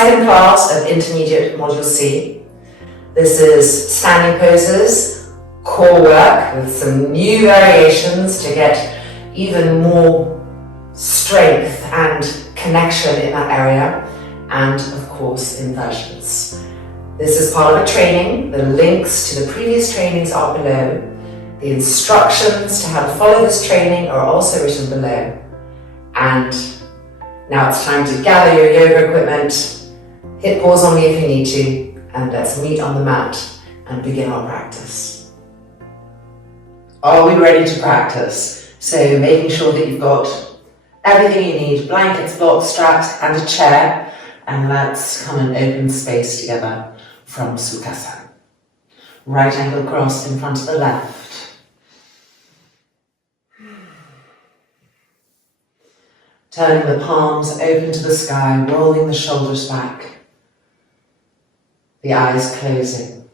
second part of Intermediate Module C. This is standing poses, core work with some new variations to get even more strength and connection in that area, and of course inversions. This is part of a training. The links to the previous trainings are below. The instructions to how to follow this training are also written below. And now it's time to gather your yoga equipment, hit pause on me if you need to, and let's meet on the mat and begin our practice. Are we ready to practice? So making sure that you've got everything you need, blankets, blocks, straps, and a chair, and let's come and open space together from Sukhasana. Right angle cross in front of the left. Turning the palms open to the sky, rolling the shoulders back, the eyes closing.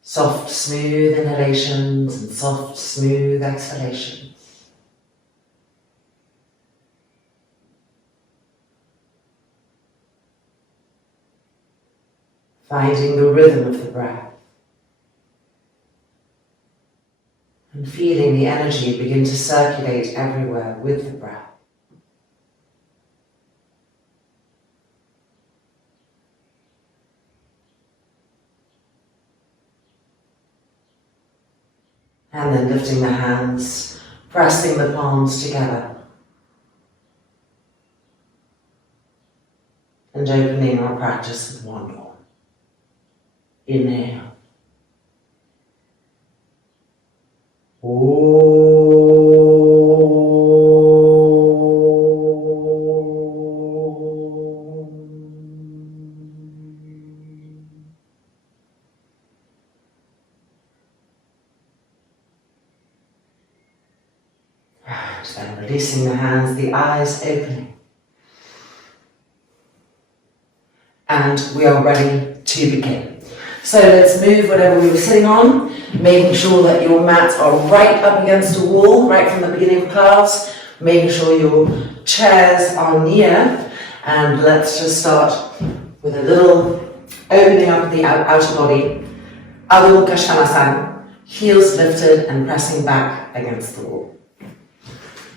Soft, smooth inhalations and soft, smooth exhalations. Finding the rhythm of the breath. And feeling the energy begin to circulate everywhere with the breath. And then lifting the hands, pressing the palms together. And opening our practice with one more. Inhale. Then releasing the hands, the eyes opening. And we are ready to begin. So let's move whatever we were sitting on, making sure that your mats are right up against a wall, right from the beginning of class, making sure your chairs are near, and let's just start with a little opening up of the outer body, Adho Mukha Svanasana, heels lifted and pressing back against the wall.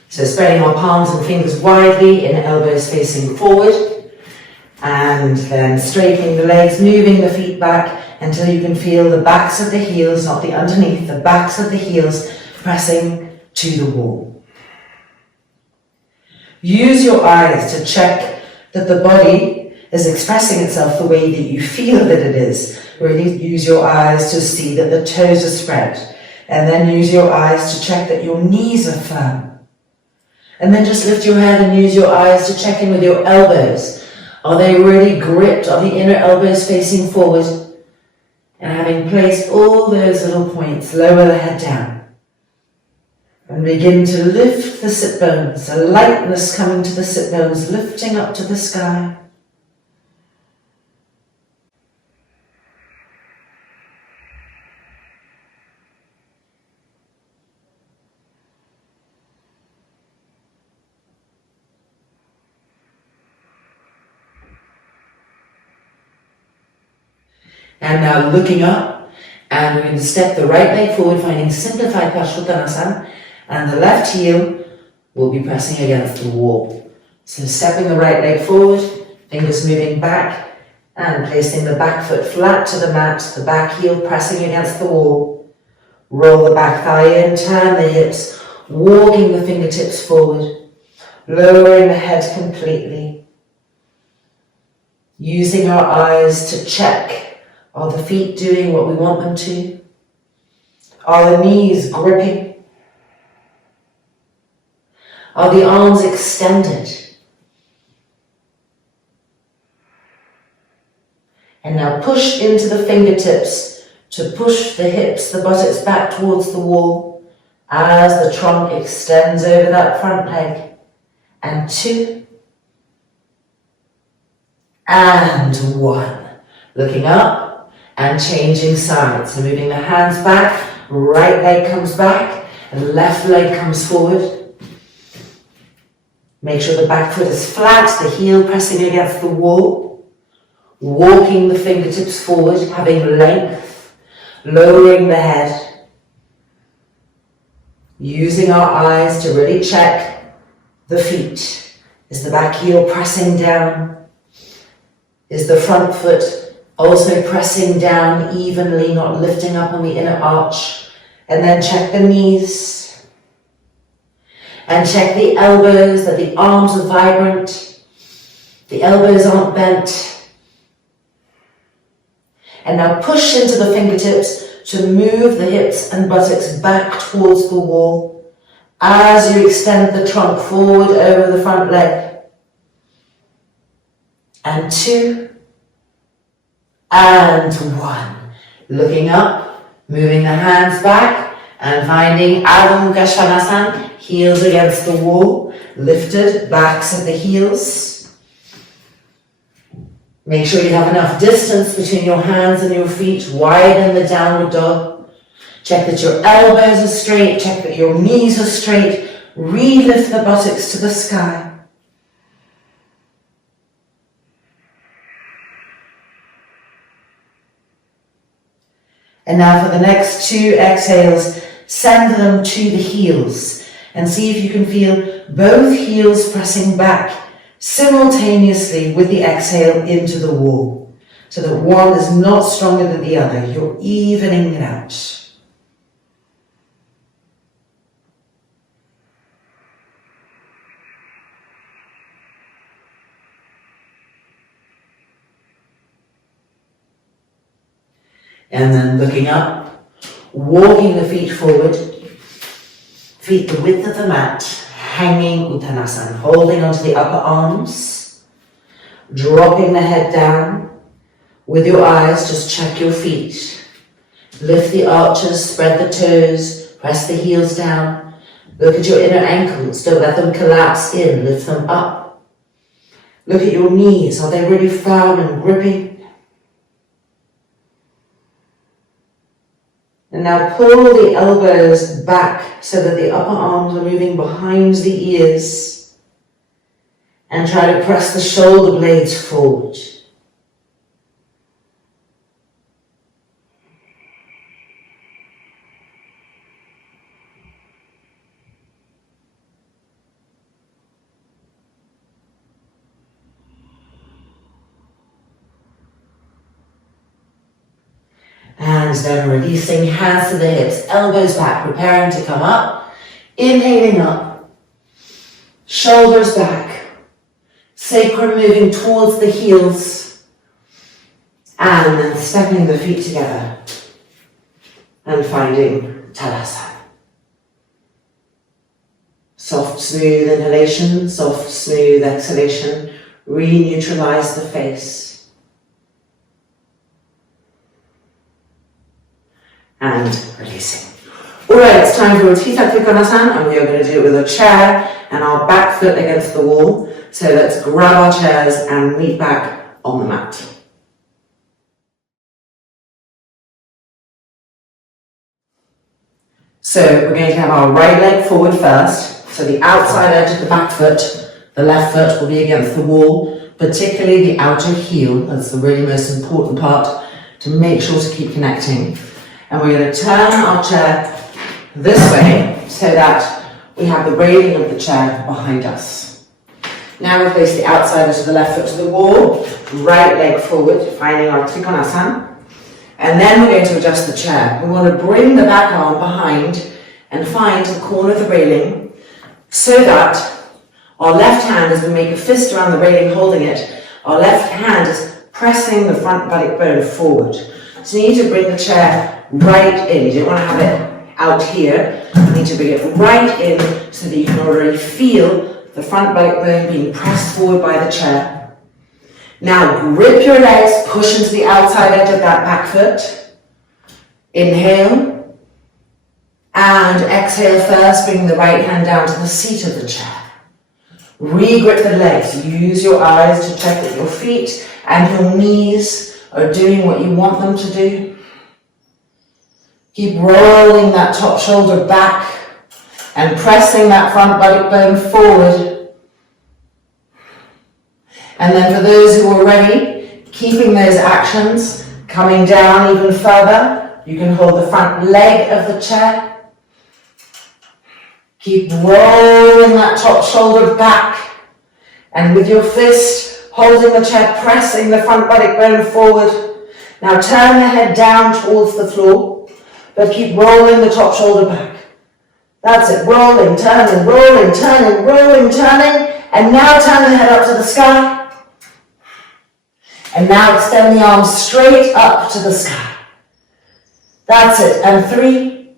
So spreading our palms and fingers widely, inner elbows facing forward, and then straightening the legs, moving the feet back until you can feel the backs of the heels, not the underneath, the backs of the heels pressing to the wall. Use your eyes to check that the body is expressing itself the way that you feel that it is. Really use your eyes to see that the toes are spread, and then use your eyes to check that your knees are firm. And then just lift your head and use your eyes to check in with your elbows. Are they really gripped? Are the inner elbows facing forward? And having placed all those little points, lower the head down. And begin to lift the sit bones, a lightness coming to the sit bones, lifting up to the sky. And now looking up, and we're going to step the right leg forward, finding simplified Paschimottanasana, and the left heel will be pressing against the wall. So stepping the right leg forward, fingers moving back, and placing the back foot flat to the mat, the back heel pressing against the wall. Roll the back thigh in, turn the hips, walking the fingertips forward, lowering the head completely. Using our eyes to check. Are the feet doing what we want them to? Are the knees gripping? Are the arms extended? And now push into the fingertips to push the hips, the buttocks back towards the wall as the trunk extends over that front leg. And 2. And 1. Looking up. And changing sides, so moving the hands back, right leg comes back, and left leg comes forward. Make sure the back foot is flat, the heel pressing against the wall. Walking the fingertips forward, having length, lowering the head. Using our eyes to really check the feet. Is the back heel pressing down? Is the front foot also pressing down evenly, not lifting up on the inner arch? And then check the knees. And check the elbows, that the arms are vibrant. The elbows aren't bent. And now push into the fingertips to move the hips and buttocks back towards the wall as you extend the trunk forward over the front leg. And 2. And 1. Looking up, moving the hands back and finding Adho Mukha Svanasana, heels against the wall, lifted, backs at the heels. Make sure you have enough distance between your hands and your feet, widen the downward dog. Check that your elbows are straight, check that your knees are straight. Re-lift the buttocks to the sky. And now for the next 2 exhales, send them to the heels and see if you can feel both heels pressing back simultaneously with the exhale into the wall, so that one is not stronger than the other. You're evening it out. And then looking up, walking the feet forward, feet the width of the mat, hanging Uttanasana, holding onto the upper arms, dropping the head down. With your eyes, just check your feet. Lift the arches, spread the toes, press the heels down. Look at your inner ankles, don't let them collapse in, lift them up. Look at your knees, are they really firm and gripping? And now pull the elbows back so that the upper arms are moving behind the ears. And try to press the shoulder blades forward. Hands down, releasing, hands to the hips, elbows back, preparing to come up. Inhaling up, shoulders back, sacrum moving towards the heels, and then stepping the feet together and finding Tadasana. Soft, smooth inhalation, soft, smooth exhalation. Re-neutralize the face. And releasing. Alright, it's time for Utthita Trikonasana, and we are going to do it with a chair and our back foot against the wall. So let's grab our chairs and meet back on the mat. So we're going to have our right leg forward first. So the outside edge of the back foot, the left foot will be against the wall, particularly the outer heel. That's the really most important part to make sure to keep connecting. And we're going to turn our chair this way so that we have the railing of the chair behind us. Now we place the outside edge of the left foot to the wall, right leg forward, finding our Trikonasana. And then we're going to adjust the chair. We want to bring the back arm behind and find the corner of the railing so that our left hand, as we make a fist around the railing holding it, our left hand is pressing the front buttock bone forward. So you need to bring the chair right in. You don't want to have it out here. You need to bring it right in so that you can already feel the front buttock bone being pressed forward by the chair. Now grip your legs, push into the outside edge of that back foot. Inhale. And exhale first, bring the right hand down to the seat of the chair. Re-grip the legs. Use your eyes to check that your feet and your knees are doing what you want them to do. Keep rolling that top shoulder back and pressing that front buttock bone forward. And then for those who are ready, keeping those actions, coming down even further, you can hold the front leg of the chair. Keep rolling that top shoulder back. And with your fist, holding the chair, pressing the front buttock bone forward. Now turn the head down towards the floor, but keep rolling the top shoulder back. That's it, rolling, turning, rolling, turning, rolling, turning. And now turn the head up to the sky. And now extend the arms straight up to the sky. That's it, and 3,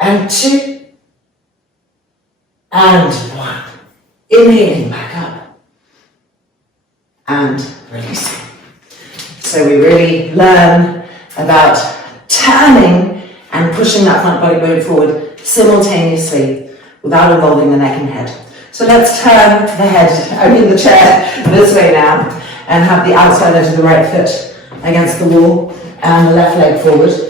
and 2, and 1. Inhaling back up, and releasing. So we really learn about turning and pushing that front body bone forward simultaneously without involving the neck and head. So let's turn the chair this way now and have the outside edge of the right foot against the wall and the left leg forward.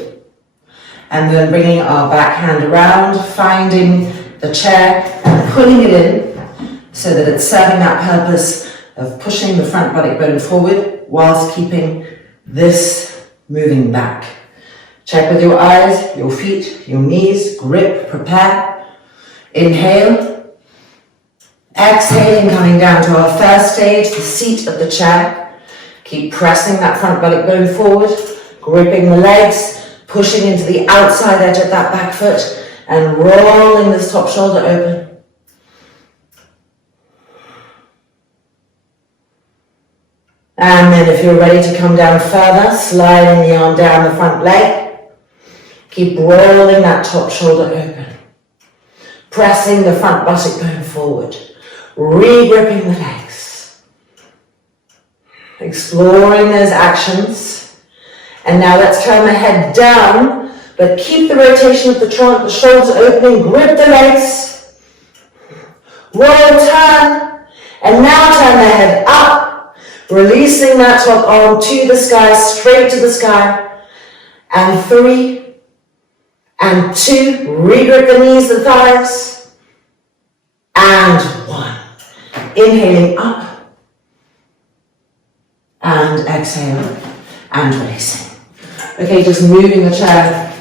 And then bringing our back hand around, finding the chair and pulling it in so that it's serving that purpose of pushing the front buttock bone forward whilst keeping this moving back. Check with your eyes, your feet, your knees, grip, prepare. Inhale. Exhaling, coming down to our first stage, the seat of the chair. Keep pressing that front buttock bone forward, gripping the legs, pushing into the outside edge of that back foot, and rolling this top shoulder open. And then if you're ready to come down further, sliding the arm down the front leg. Keep rolling that top shoulder open. Pressing the front buttock bone forward. Re-gripping the legs. Exploring those actions. And now let's turn the head down, but keep the rotation of the trunk, the shoulders opening, grip the legs. Roll, turn, and now turn the head up, releasing that top arm to the sky, straight to the sky. And 3, and 2, re-grip the knees, the thighs. And 1. Inhaling up, and exhale, and releasing. Okay, just moving the chair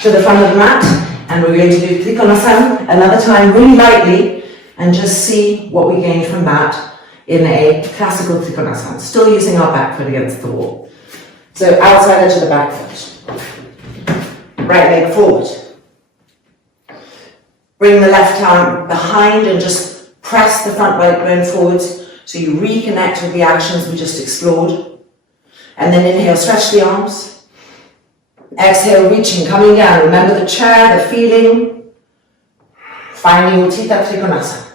to the front of the mat, and we're going to do Trikonasana another time really lightly, and just see what we gain from that in a classical Trikonasana, still using our back foot against the wall. So outside edge of the back foot, right leg forward. Bring the left arm behind and just press the front body bone forwards so you reconnect with the actions we just explored. And then inhale, stretch the arms. Exhale, reaching, coming down. Remember the chair, the feeling. Finding Utthita Trikonasana.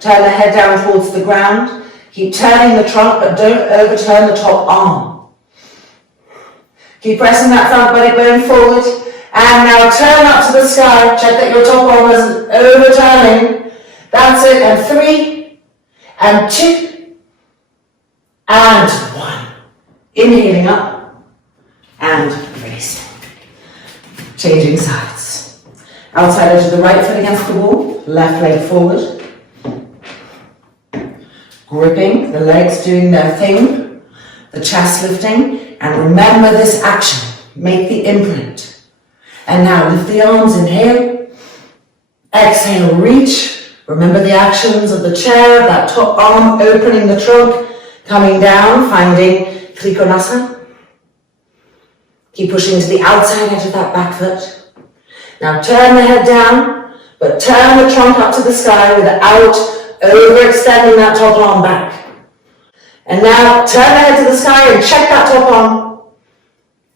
Turn the head down towards the ground. Keep turning the trunk, but don't overturn the top arm. Keep pressing that front body bone forward. And now turn up to the sky. Check that your top arm isn't overturning. That's it, and 3, and 2, and 1. Inhaling up, and releasing. Changing sides. Outside edge of the right foot against the wall, left leg forward. Gripping, the legs doing their thing, the chest lifting, and remember this action. Make the imprint. And now lift the arms, inhale. Exhale, reach. Remember the actions of the chair, that top arm opening the trunk, coming down, finding Trikonasana. Keep pushing to the outside edge of that back foot. Now turn the head down, but turn the trunk up to the sky without overextending that top arm back. And now turn the head to the sky and check that top arm.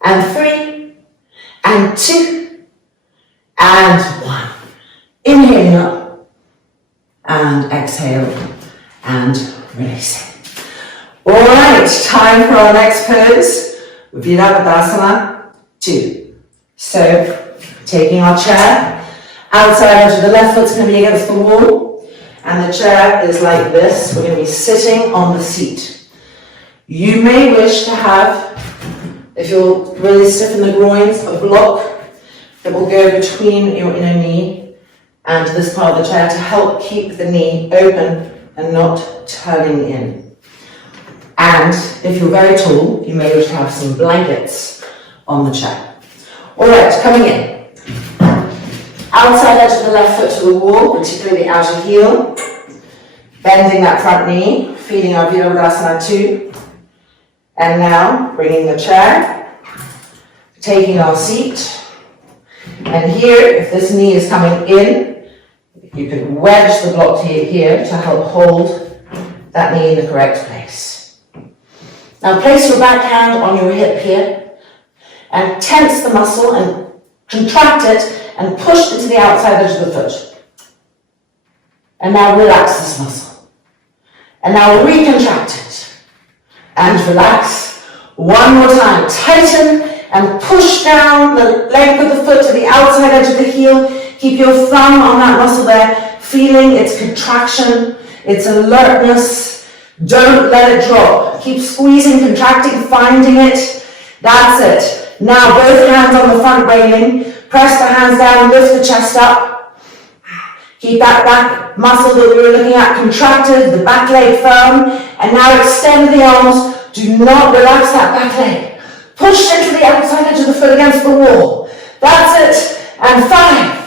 And 3, and 2, and 1. Inhaling up. And exhale, and releasing. All right, time for our next pose, Virabhadrasana 2. So, taking our chair, outside edge of the left foot's going to be against the wall, and the chair is like this. We're going to be sitting on the seat. You may wish to have, if you're really stiff in the groins, a block that will go between your inner knee and this part of the chair to help keep the knee open and not turning in. And if you're very tall, you may wish to have some blankets on the chair. All right, coming in. Outside edge of the left foot to the wall, particularly the outer heel. Bending that front knee, feeling our Virabhadrasana 2. And now, bringing the chair, taking our seat. And here, if this knee is coming in, you can wedge the block here to help hold that knee in the correct place. Now place your back hand on your hip here and tense the muscle and contract it and push into the outside edge of the foot. And now relax this muscle. And now recontract it. And relax. One more time. Tighten and push down the leg with the foot to the outside edge of the heel. Keep your thumb on that muscle there, feeling its contraction, its alertness. Don't let it drop. Keep squeezing, contracting, finding it. That's it. Now both hands on the front railing. Press the hands down, lift the chest up. Keep that back muscle that we were looking at contracted, the back leg firm. And now extend the arms. Do not relax that back leg. Push into the outside edge of the foot against the wall. That's it. And 5,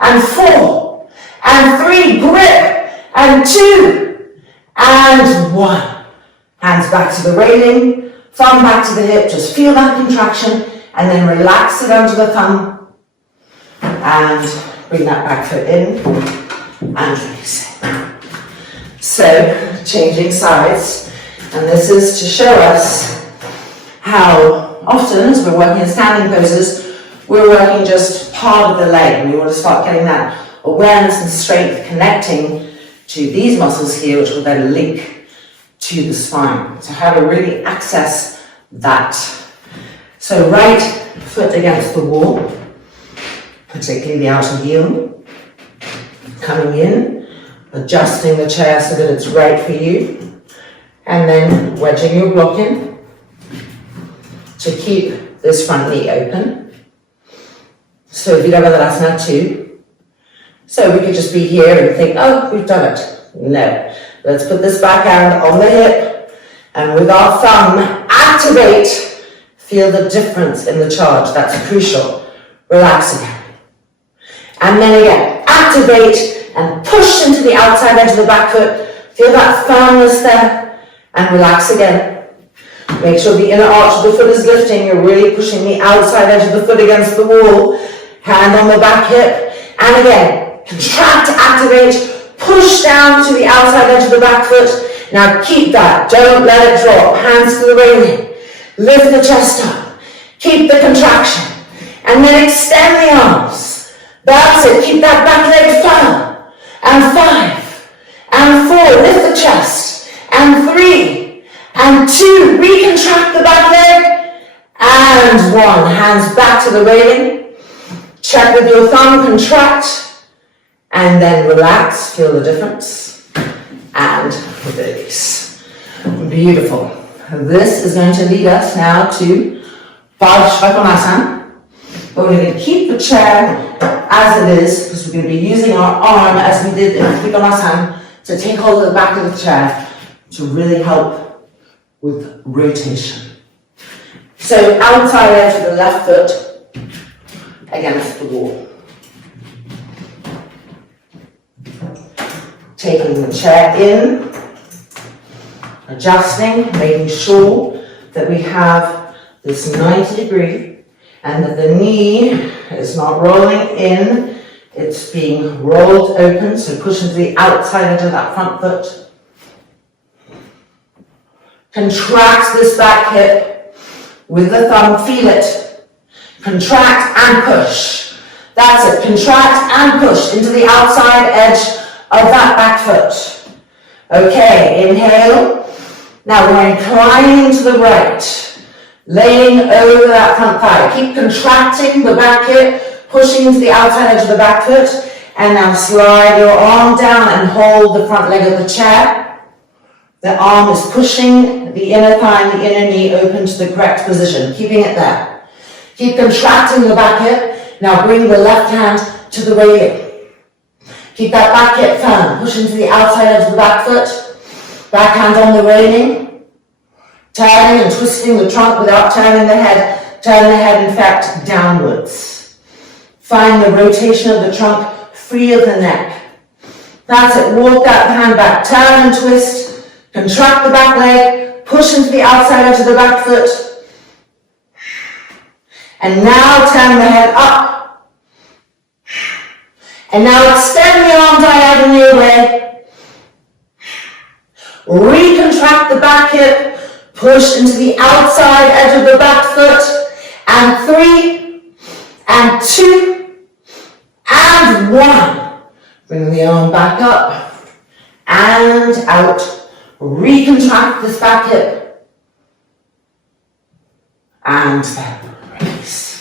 and 4, and 3, grip, and 2, and 1. Hands back to the railing, thumb back to the hip, just feel that contraction, and then relax it under the thumb, and bring that back foot in, and release it. So, changing sides, and this is to show us how often, as we're working in standing poses, we're working just part of the leg. We want to start getting that awareness and strength connecting to these muscles here, which will then link to the spine. So how to really access that. So right foot against the wall, particularly the outer heel. Coming in, adjusting the chair so that it's right for you. And then wedging your block in to keep this front knee open. So Virabhadrasana 2. So we could just be here and think, oh, we've done it. No. Let's put this back hand on the hip and with our thumb, activate. Feel the difference in the charge. That's crucial. Relax again. And then again, activate and push into the outside edge of the back foot. Feel that firmness there and relax again. Make sure the inner arch of the foot is lifting. You're really pushing the outside edge of the foot against the wall. Hand on the back hip. And again, contract, activate, push down to the outside edge of the back foot. Now keep that. Don't let it drop. Hands to the railing. Lift the chest up. Keep the contraction. And then extend the arms. That's it. Keep that back leg firm. And 5. And 4. Lift the chest. And 3. And 2, recontract the back leg, and 1, hands back to the railing, check with your thumb, contract, and then relax, feel the difference, and release. Beautiful. This is going to lead us now to Parsvakonasana, but we're going to keep the chair as it is, because we're going to be using our arm as we did in Trikonasana to take hold of the back of the chair to really help with rotation. So outside edge of the left foot against the wall. Taking the chair in, adjusting, making sure that we have this 90-degree and that the knee is not rolling in, it's being rolled open, so push into the outside edge of that front foot. Contract this back hip with the thumb, feel it. Contract and push. That's it, contract and push into the outside edge of that back foot. Okay, inhale. Now we're inclining to the right, laying over that front thigh. Keep contracting the back hip, pushing into the outside edge of the back foot, and now slide your arm down and hold the front leg of the chair. The arm is pushing the inner thigh and the inner knee open to the correct position, keeping it there. Keep contracting the back hip. Now bring the left hand to the railing. Keep that back hip firm. Push into the outside edge of the back foot. Back hand on the railing. Turning and twisting the trunk without turning the head. Turn the head, in fact, downwards. Find the rotation of the trunk free of the neck. That's it. Walk that hand back. Turn and twist. Contract the back leg. Push into the outside edge of the back foot. And now turn the head up. And now extend the arm diagonally away. Recontract the back hip. Push into the outside edge of the back foot. And 3, and 2, and 1. Bring the arm back up and out. Recontract this back hip. And then release.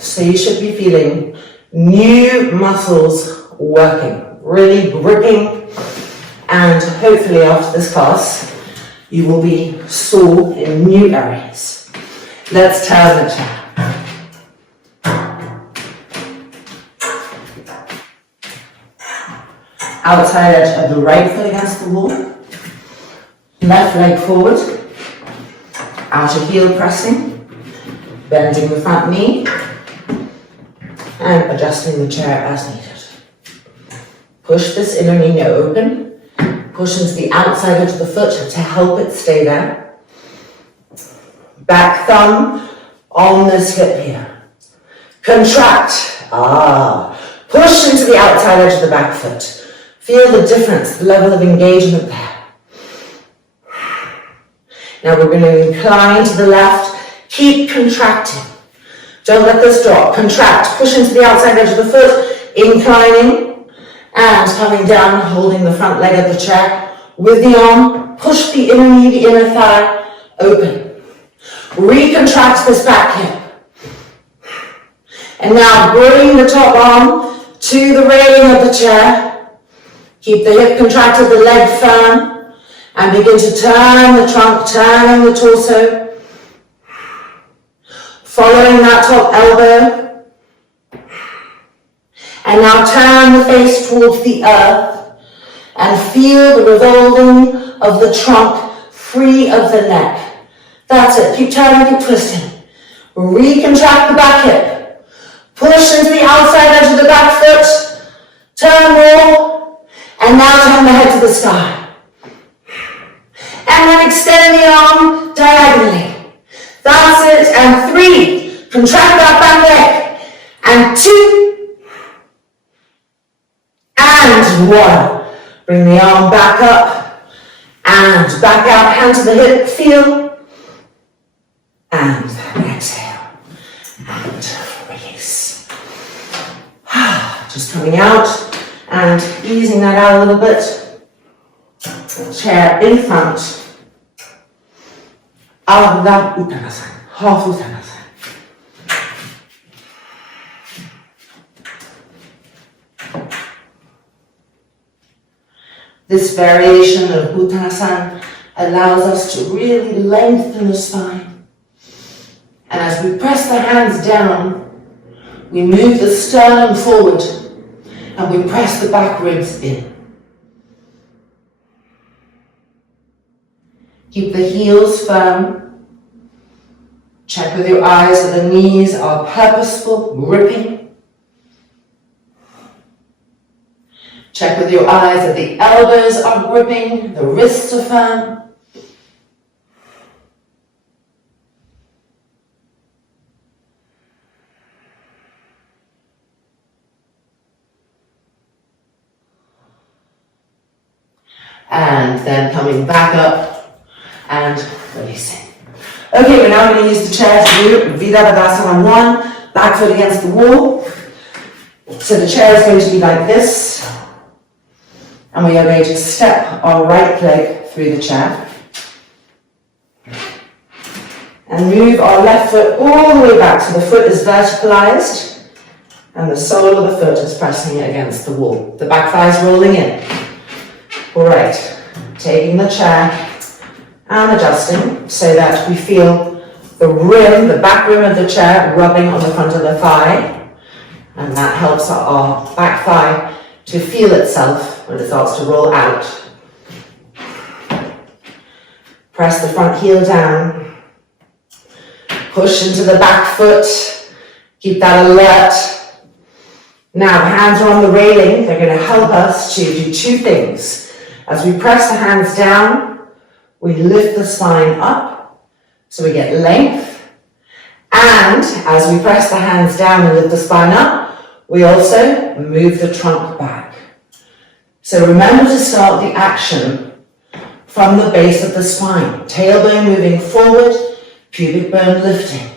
So you should be feeling new muscles working, really gripping, and hopefully after this class, you will be sore in new areas. Let's turn the chair. Outside edge of the right foot against the wall. Left leg forward. Outer heel pressing. Bending the front knee. And adjusting the chair as needed. Push this inner knee open. Push into the outside edge of the foot to help it stay there. Back thumb on this hip here. Contract. Push into the outside edge of the back foot. Feel the difference, the level of engagement there. Now we're going to incline to the left. Keep contracting. Don't let this drop. Contract. Push into the outside edge of the foot. Inclining. And coming down, holding the front leg of the chair. With the arm, push the inner knee, the inner thigh open. Recontract this back hip. And now bring the top arm to the railing of the chair. Keep the hip contracted, the leg firm. And begin to turn the trunk, turning the torso. Following that top elbow. And now turn the face towards the earth. And feel the revolving of the trunk free of the neck. That's it. Keep turning, keep twisting. Recontract the back hip. Push into the outside edge of the back foot. Turn more. And now turn the head to the sky. And then extend the arm diagonally. That's it. And 3. Contract that back leg. And 2. And 1. Bring the arm back up. And back out. Hand to the hip. Feel. And then exhale. And release. Just coming out and easing that out a little bit. Chair in front. Ardha Uttanasana. Half Uttanasana. This variation of Uttanasana allows us to really lengthen the spine. And as we press the hands down, we move the sternum forward and we press the back ribs in. Keep the heels firm. Check with your eyes that the knees are purposeful, gripping. Check with your eyes that the elbows are gripping, the wrists are firm. And then coming back up and releasing. Okay, we're now going to use the chair to do Vidabhadasana 1, back foot against the wall. So the chair is going to be like this. And we are going to step our right leg through the chair. And move our left foot all the way back so the foot is verticalized. And the sole of the foot is pressing against the wall. The back thigh is rolling in. All right, taking the chair and adjusting so that we feel the rim, the back rim of the chair rubbing on the front of the thigh. And that helps our back thigh to feel itself when it starts to roll out. Press the front heel down. Push into the back foot. Keep that alert. Now, the hands are on the railing. They're going to help us to do two things. As we press the hands down, we lift the spine up, so we get length. And as we press the hands down and lift the spine up, we also move the trunk back. So remember to start the action from the base of the spine. Tailbone moving forward, pubic bone lifting,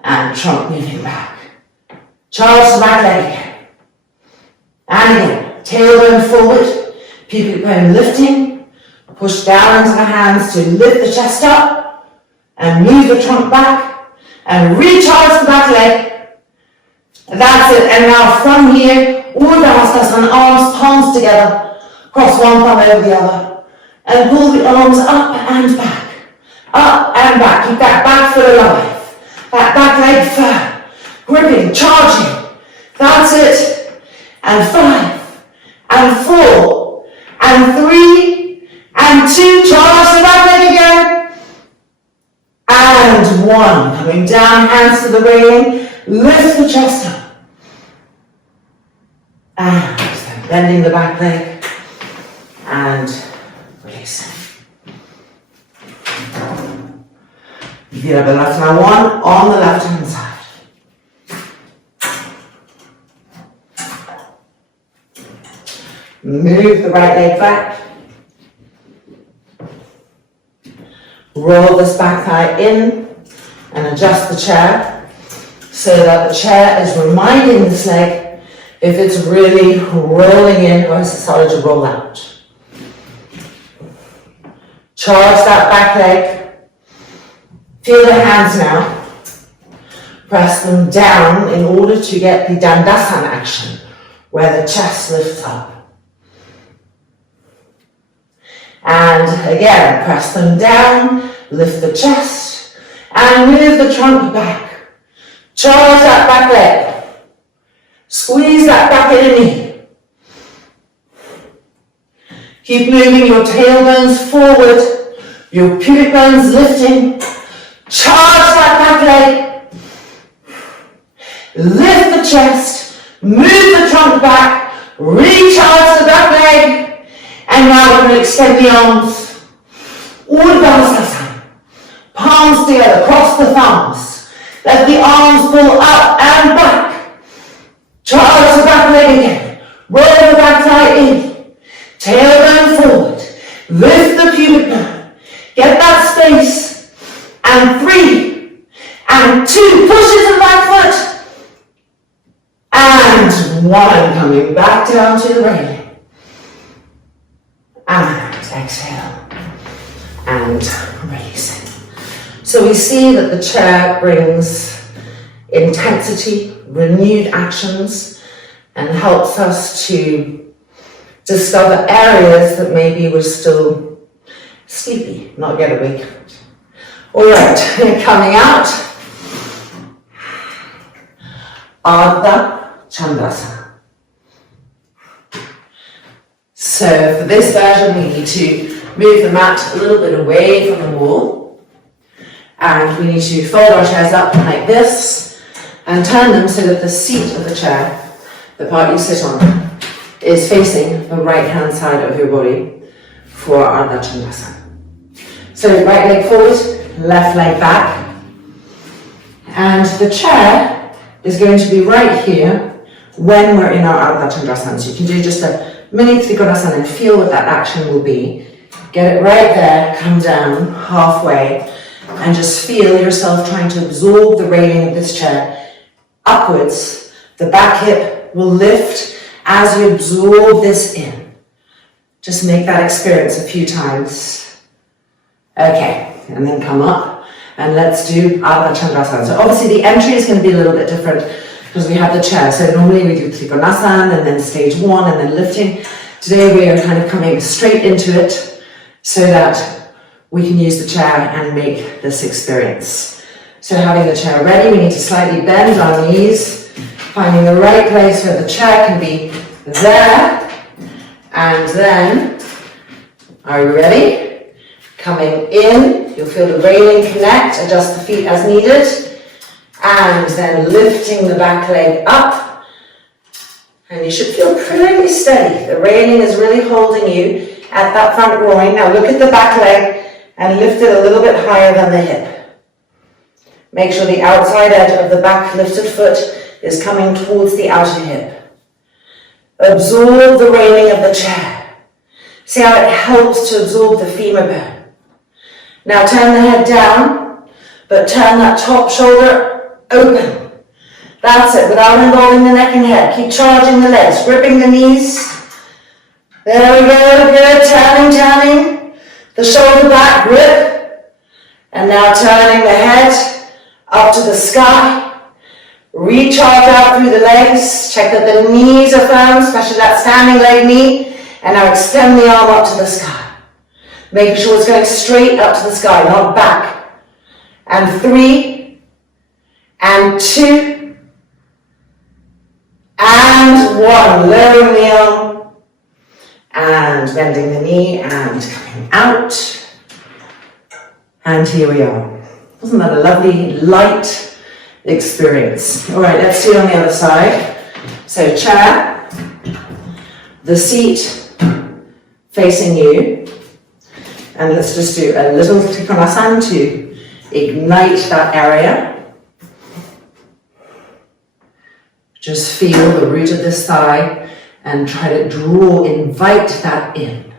and trunk moving back. Charge the back leg again. And again, tailbone forward, pubic bone lifting, push down into the hands to lift the chest up, and move the trunk back, and recharge the back leg. That's it, and now from here, Urdhva arms, palms together, cross one palm over the other, and pull the arms up and back, keep that back foot alive, that back leg firm, gripping, charging, that's it. And 5, and 4, and 3, and 2, charge the back leg again, and 1, coming down, hands to the railing, lift the chest up, and then bending the back leg, and releasing. Virabhadrasana 1 on the left hand side. Move the right leg back. Roll this back thigh in and adjust the chair so that the chair is reminding this leg if it's really rolling in or is it started to roll out. Charge that back leg. Feel the hands now. Press them down in order to get the Dandasana action where the chest lifts up. And again, press them down, lift the chest, and move the trunk back. Charge that back leg. Squeeze that back inner knee. Keep moving your tailbones forward, your pubic bones lifting. Charge that back leg. Lift the chest, move the trunk back, recharge the back leg. And now we're going to extend the arms. Urdhva. Palms together, cross the thumbs. Let the arms pull up and back. Charge the back leg again. Roll the back thigh in. Tailbone forward. Lift the pubic bone. Get that space. And 3, and 2. Push into the back foot. And 1. Coming back down to the railing. And exhale, and releasing. So we see that the chair brings intensity, renewed actions, and helps us to discover areas that maybe we're still sleepy, not yet awake. All right, coming out. Ardha Chandrasana. So for this version, we need to move the mat a little bit away from the wall. And we need to fold our chairs up like this and turn them so that the seat of the chair, the part you sit on, is facing the right hand side of your body for Ardha Chandrasana. So right leg forward, left leg back. And the chair is going to be right here when we're in our Ardha Chandrasana. So you can do just a mini Trikonasana and feel what that action will be. Get it right there, come down halfway, and just feel yourself trying to absorb the railing of this chair upwards. The back hip will lift as you absorb this in. Just make that experience a few times. Okay, and then come up, and let's do Ardha Chandrasana. So obviously the entry is going to be a little bit different because we have the chair. So normally we do Trikonasana and then stage 1 and then lifting. Today we are kind of coming straight into it so that we can use the chair and make this experience. So having the chair ready, we need to slightly bend our knees, finding the right place where the chair can be there. And then, are you ready? Coming in, you'll feel the railing connect, adjust the feet as needed, and then lifting the back leg up, and you should feel pretty steady. The railing is really holding you at that front groin. Now look at the back leg and lift it a little bit higher than the hip. Make sure the outside edge of the back lifted foot is coming towards the outer hip. Absorb the railing of the chair. See how it helps to absorb the femur bone. Now turn the head down, but turn that top shoulder open. That's it, without involving the neck and head. Keep charging the legs, gripping the knees. There we go, good, turning. The shoulder back, grip. And now turning the head up to the sky. Recharge out through the legs. Check that the knees are firm, especially that standing leg knee. And now extend the arm up to the sky. Making sure it's going straight up to the sky, not back. And 3, and 2, and 1. Lowering the arm, and bending the knee, and coming out. And here we are. Wasn't that a lovely, light experience? All right, let's do it on the other side. So chair, the seat facing you. And let's just do a little Trikonasana to ignite that area. Just feel the root of this thigh and try to invite that in.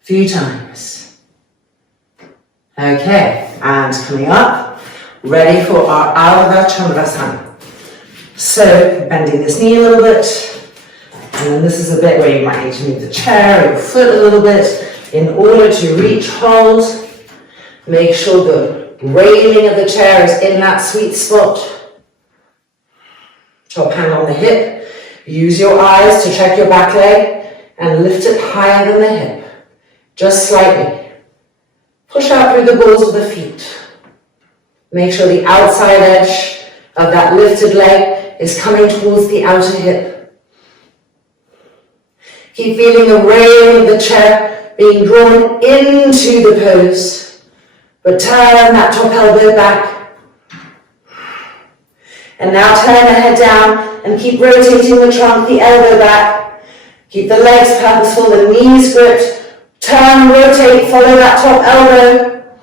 Few times. Okay, and coming up, ready for our Ardha Chandrasana. So, bending this knee a little bit. And then this is a bit where you might need to move the chair or your foot a little bit in order to reach hold. Make sure the railing of the chair is in that sweet spot. Top hand on the hip. Use your eyes to check your back leg and lift it higher than the hip. Just slightly. Push out through the balls of the feet. Make sure the outside edge of that lifted leg is coming towards the outer hip. Keep feeling the railing of the chair being drawn into the pose. But turn that top elbow back. And now turn the head down and keep rotating the trunk, the elbow back. Keep the legs purposeful, the knees gripped. Turn, rotate, follow that top elbow.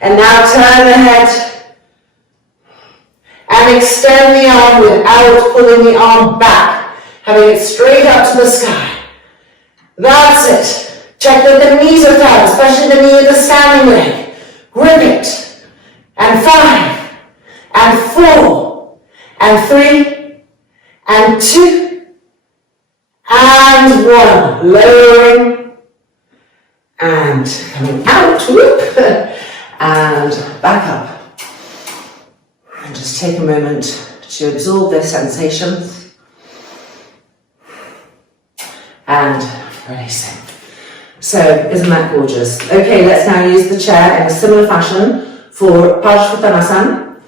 And now turn the head. And extend the arm without pulling the arm back. Having it straight up to the sky. That's it. Check that the knees are firm, especially the knee of the standing leg. Grip it. And 5, and 4, and 3, and 2, and 1. Lowering, and coming out, whoop, and back up. And just take a moment to absorb those sensations. And releasing. So, isn't that gorgeous? Okay, let's now use the chair in a similar fashion for Parshvottanasana.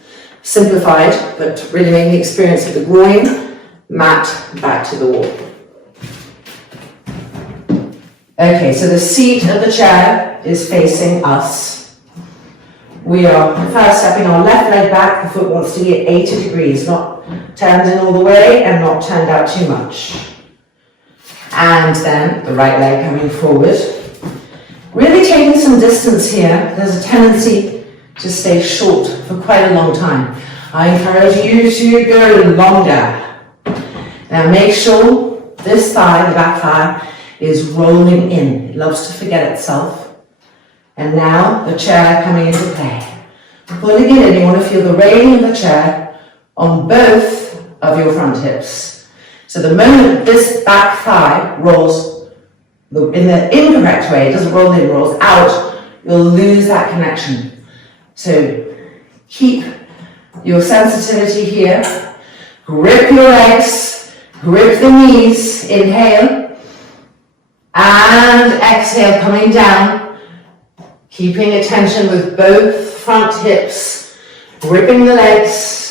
Simplified, but really making the experience of the groin, mat back to the wall. Okay, so the seat of the chair is facing us. We are first stepping our left leg back. The foot wants to be at 80 degrees, not turned in all the way and not turned out too much. And then the right leg coming forward. Really taking some distance here. There's a tendency to stay short for quite a long time. I encourage you to go longer. Now make sure this thigh, the back thigh, is rolling in. It loves to forget itself. And now the chair coming into play. Pulling it in, you want to feel the railing of the chair on both of your front hips. So the moment this back thigh rolls in the incorrect way, it doesn't roll in, rolls out, you'll lose that connection. So keep your sensitivity here. Grip your legs, grip the knees, inhale, and exhale, coming down. Keeping attention with both front hips, gripping the legs.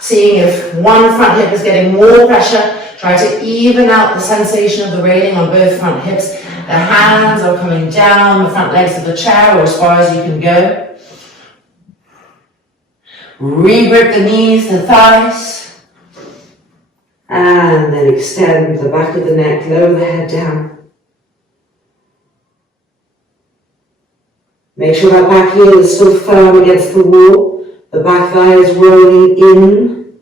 Seeing if one front hip is getting more pressure Try to even out the sensation of the railing on both front hips. The hands are coming down the front legs of the chair or as far as you can go. Re-grip the knees, the thighs. And then extend the back of the neck, lower the head down. Make sure that back heel is still firm against the wall. The back thigh is rolling in.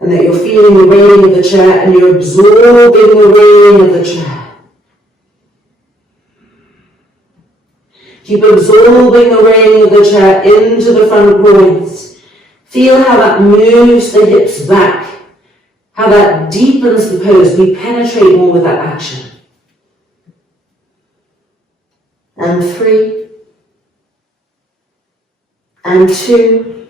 And that you're feeling the railing of the chair and you're absorbing the railing of the chair. Keep absorbing the railing of the chair into the front groins. Feel how that moves the hips back. How that deepens the pose. We penetrate more with that action. And 3. And 2.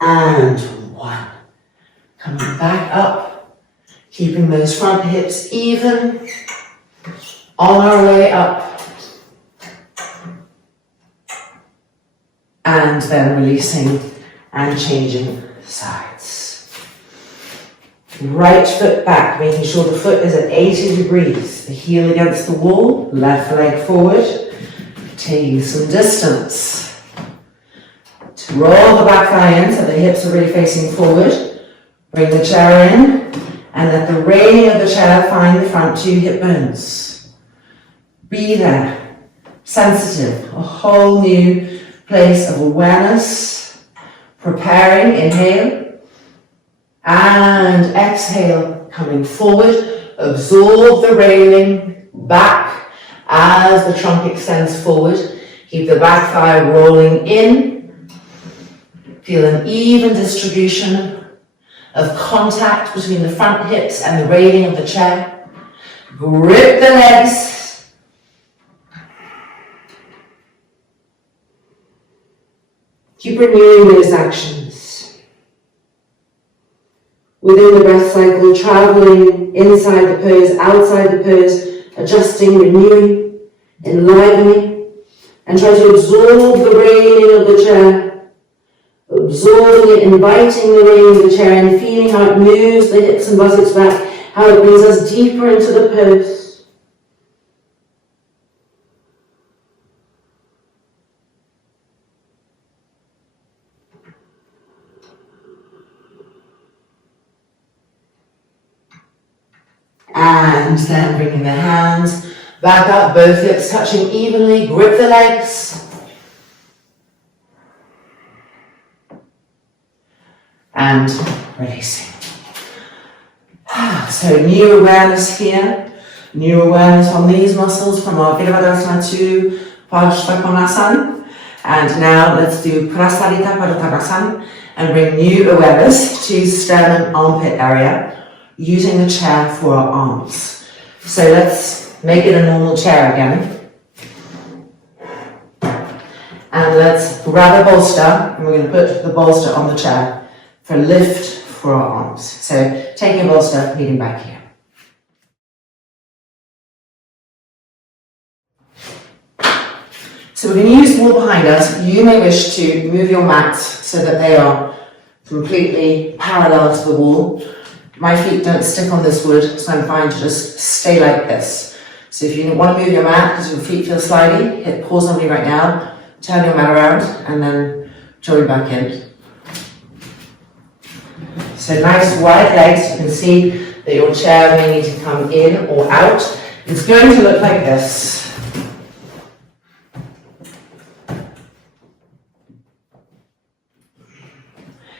And 1. Coming back up. Keeping those front hips even. On our way up. And then releasing and changing sides. Right foot back, making sure the foot is at 80 degrees. The heel against the wall, left leg forward. Taking some distance. To roll the back thigh in so the hips are really facing forward. Bring the chair in and let the railing of the chair find the front 2 hip bones. Be there, sensitive, a whole new place of awareness. Preparing, inhale. And exhale, coming forward. Absorb the railing back as the trunk extends forward. Keep the back thigh rolling in. Feel an even distribution of contact between the front hips and the railing of the chair. Grip the legs. Keep renewing those actions. Within the breath cycle, traveling inside the pose, outside the pose, adjusting, renewing, enlivening, and try to absorb the railing of the chair, absorbing it, inviting the railing of the chair and feeling how it moves the hips and buttocks back, how it brings us deeper into the pose. And then bringing the hands back up, both hips touching evenly, grip the legs. And releasing. So new awareness here, new awareness on these muscles from our Virabhadrasana to Parsvakonasana. And now let's do Prasarita Padottanasana and bring new awareness to sternum armpit area, using the chair for our arms. So let's make it a normal chair again. And let's grab a bolster, and we're going to put the bolster on the chair for lift for our arms. So taking a bolster, leaning back here. So we're going to use the wall behind us. You may wish to move your mats so that they are completely parallel to the wall. My feet don't stick on this wood, so I'm fine to just stay like this. So if you want to move your mat because your feet feel slidey, hit pause on me right now, turn your mat around, and then join back in. So nice wide legs. You can see that your chair may need to come in or out. It's going to look like this.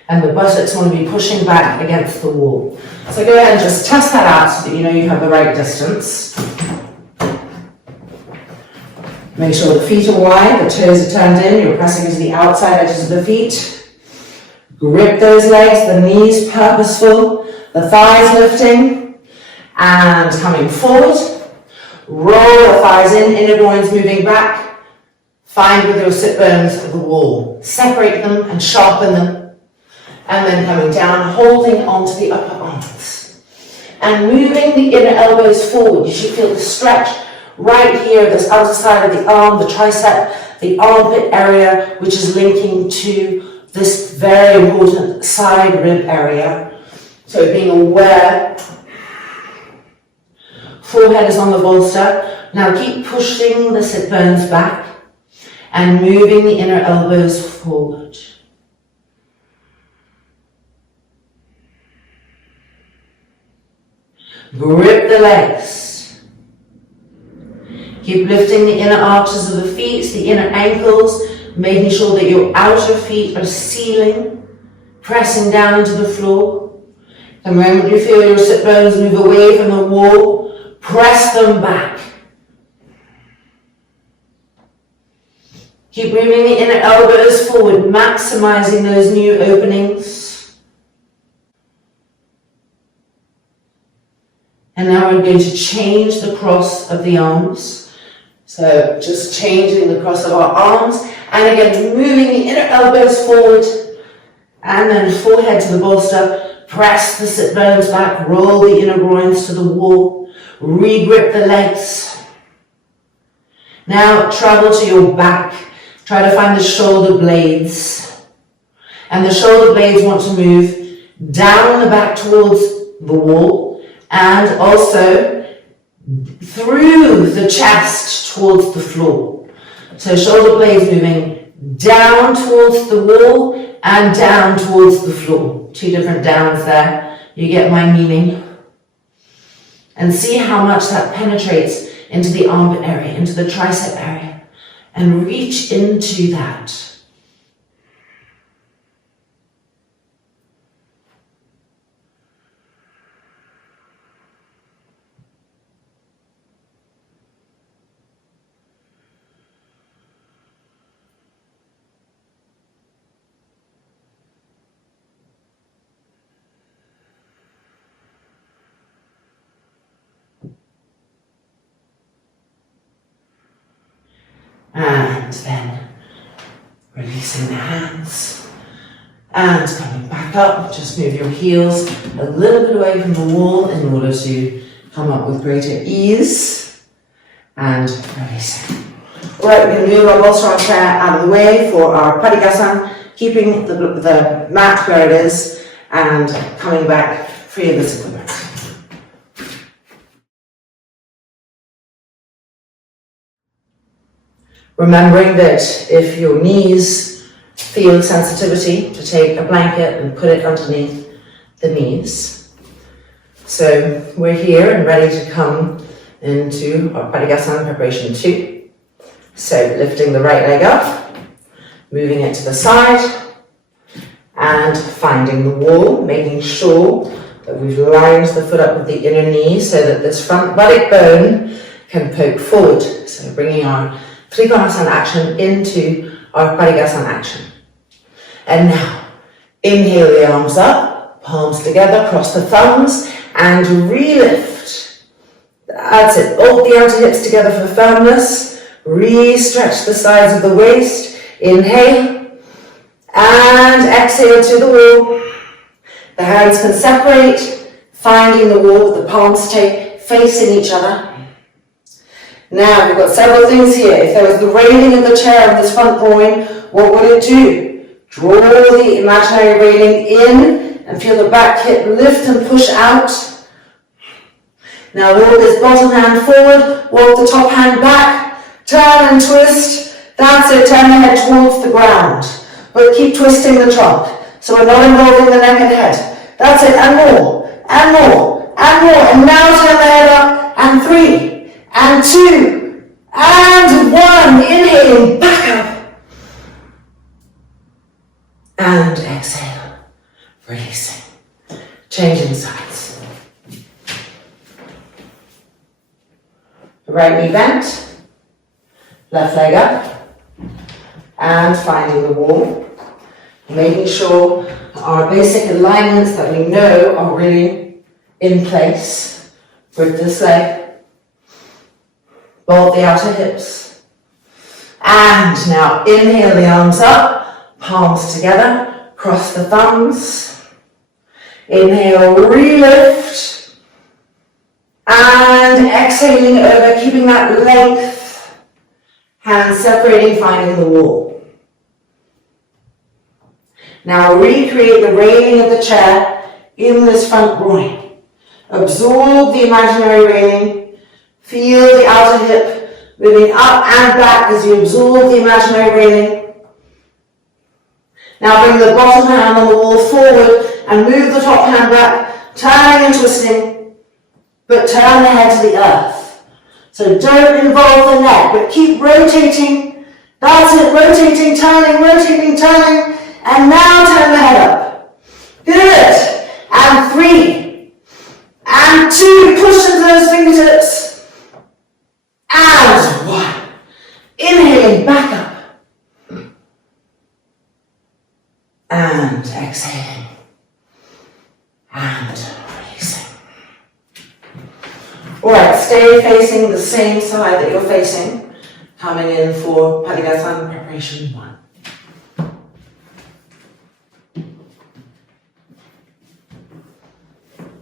And the buttocks want to be pushing back against the wall. So go ahead and just test that out so that you know you have the right distance. Make sure the feet are wide, the toes are turned in, you're pressing into the outside edges of the feet. Grip those legs, the knees purposeful, the thighs lifting, and coming forward. Roll the thighs in, inner groins moving back. Find with your sit bones the wall. Separate them and sharpen them. And then coming down, holding onto the upper arms. And moving the inner elbows forward. You should feel the stretch right here, this outer side of the arm, the tricep, the armpit area, which is linking to this very important side rib area. So being aware, forehead is on the bolster. Now keep pushing the sit bones back and moving the inner elbows forward. Grip the legs. Keep lifting the inner arches of the feet, the inner ankles, making sure that your outer feet are sealing, pressing down into the floor. The moment you feel your sit bones move away from the wall, press them back. Keep moving the inner elbows forward, maximizing those new openings. And now we're going to change the cross of the arms. So just changing the cross of our arms. And again, moving the inner elbows forward. And then forehead to the bolster. Press the sit bones back. Roll the inner groins to the wall. Re-grip the legs. Now travel to your back. Try to find the shoulder blades. And the shoulder blades want to move down the back towards the wall and also through the chest towards the floor. So shoulder blades moving down towards the wall and down towards the floor. Two different downs there. You get my meaning. And see how much that penetrates into the armpit area, into the tricep area. And reach into that. And then releasing the hands and coming back up. Just move your heels a little bit away from the wall in order to come up with greater ease and releasing. Right, we're going to move our bolster chair out of the way for our Padikasana, keeping the mat where it is and coming back free of this equipment. Remembering that if your knees feel sensitivity, to take a blanket and put it underneath the knees. So we're here and ready to come into our Padikasana preparation 2. So lifting the right leg up, moving it to the side, and finding the wall, making sure that we've lined the foot up with the inner knee so that this front buttock bone can poke forward. So bringing our Trikonasana action into our Padikasana action. And now, inhale the arms up, palms together, cross the thumbs, and re-lift. That's it. Hold the outer hips together for firmness. Re-stretch the sides of the waist. Inhale. And exhale to the wall. The hands can separate, finding the wall with the palms stay facing each other. Now, we've got several things here. If there was the railing of the chair on this front groin, what would it do? Draw the imaginary railing in and feel the back hip lift and push out. Now walk this bottom hand forward, walk the top hand back, turn and twist. That's it, turn the head towards the ground. But keep twisting the trunk, so we're not involving the neck and head. That's it, and more, and more, and more. And now turn the head up, and 3. And 2, and 1, inhaling, back up, and exhale, releasing, changing sides. Right knee bent, left leg up, and finding the wall, making sure our basic alignments that we know are really in place. Grip this leg. Bolt the outer hips. And now inhale the arms up, palms together, cross the thumbs. Inhale, re-lift. And exhaling over, keeping that length. Hands separating, finding the wall. Now recreate the railing of the chair in this front groin. Absorb the imaginary railing. Feel the outer hip moving up and back as you absorb the imaginary railing. Now bring the bottom hand on the wall forward and move the top hand back, turning and twisting, but turn the head to the earth. So don't involve the neck, but keep rotating. That's it, rotating, turning, and now turn the head up. Good. And 3, and 2, push into those fingertips, and 1. Inhaling, back up, and exhaling, and releasing. Alright, stay facing the same side that you're facing, coming in for Paligasana preparation 1.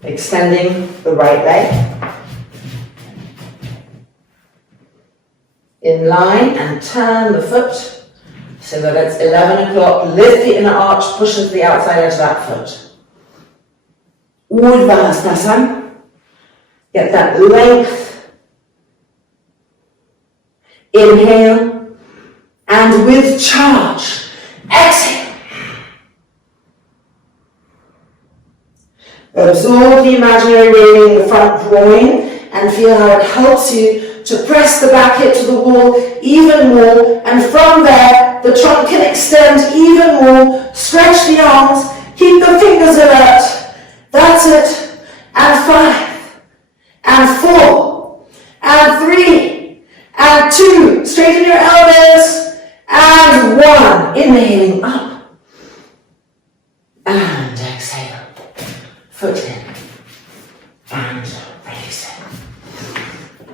Extending the right leg. In line and turn the foot so that it's 11 o'clock. Lift the inner arch, push into the outside edge of that foot. Urdhva. Get that length. Inhale. And with charge, exhale. Absorb the imaginary railing in the front groin and feel how it helps you to press the back hip to the wall even more, and from there the trunk can extend even more. Stretch the arms, keep the fingers alert. That's it. And 5, and 4, and 3, and 2. Straighten your elbows, and 1. Inhaling up, and exhale. Foot in, and releasing.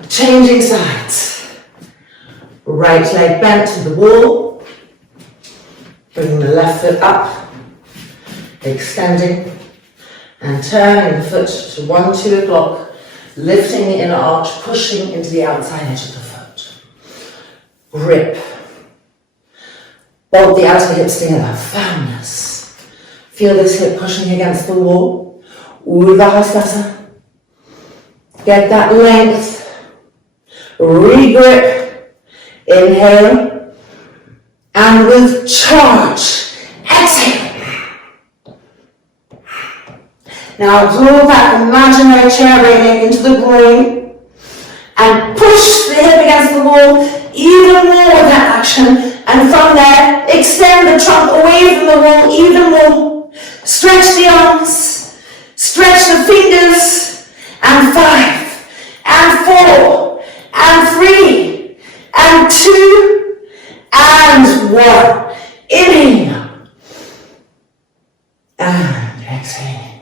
Changing sides. Right leg bent to the wall. Bringing the left foot up. Extending. And turning the foot to 1, 2 o'clock. Lifting the inner arch, pushing into the outside edge of the foot. Grip. Bolt the outer hips together. Firmness. Feel this hip pushing against the wall. Urdhva. Get that length. Regrip. Inhale. And with charge, exhale. Now absorb that imaginary chair railing into the groin and push the hip against the wall even more with that action. And from there, extend the trunk away from the wall even more. Stretch the arms. Stretch the fingers, and 5, and 4, and 3, and 2, and 1. Inhaling, and exhaling,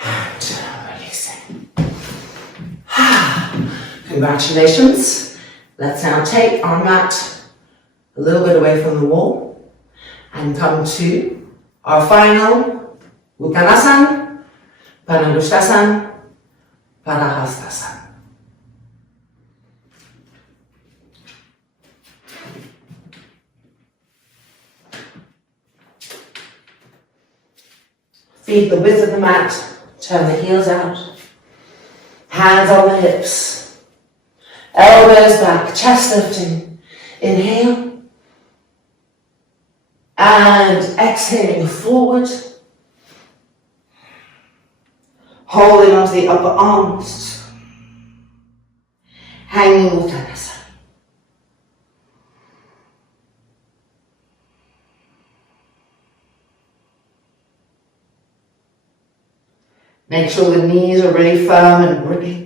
and releasing. Congratulations. Let's now take our mat a little bit away from the wall and come to our final Uttanasana, Parangushtasana, Parahastasana. Feet the width of the mat, turn the heels out, hands on the hips, elbows back, chest lifting. Inhale, and exhaling forward. Holding onto the upper arms, hanging Uttanasana. Make sure the knees are really firm and grippy.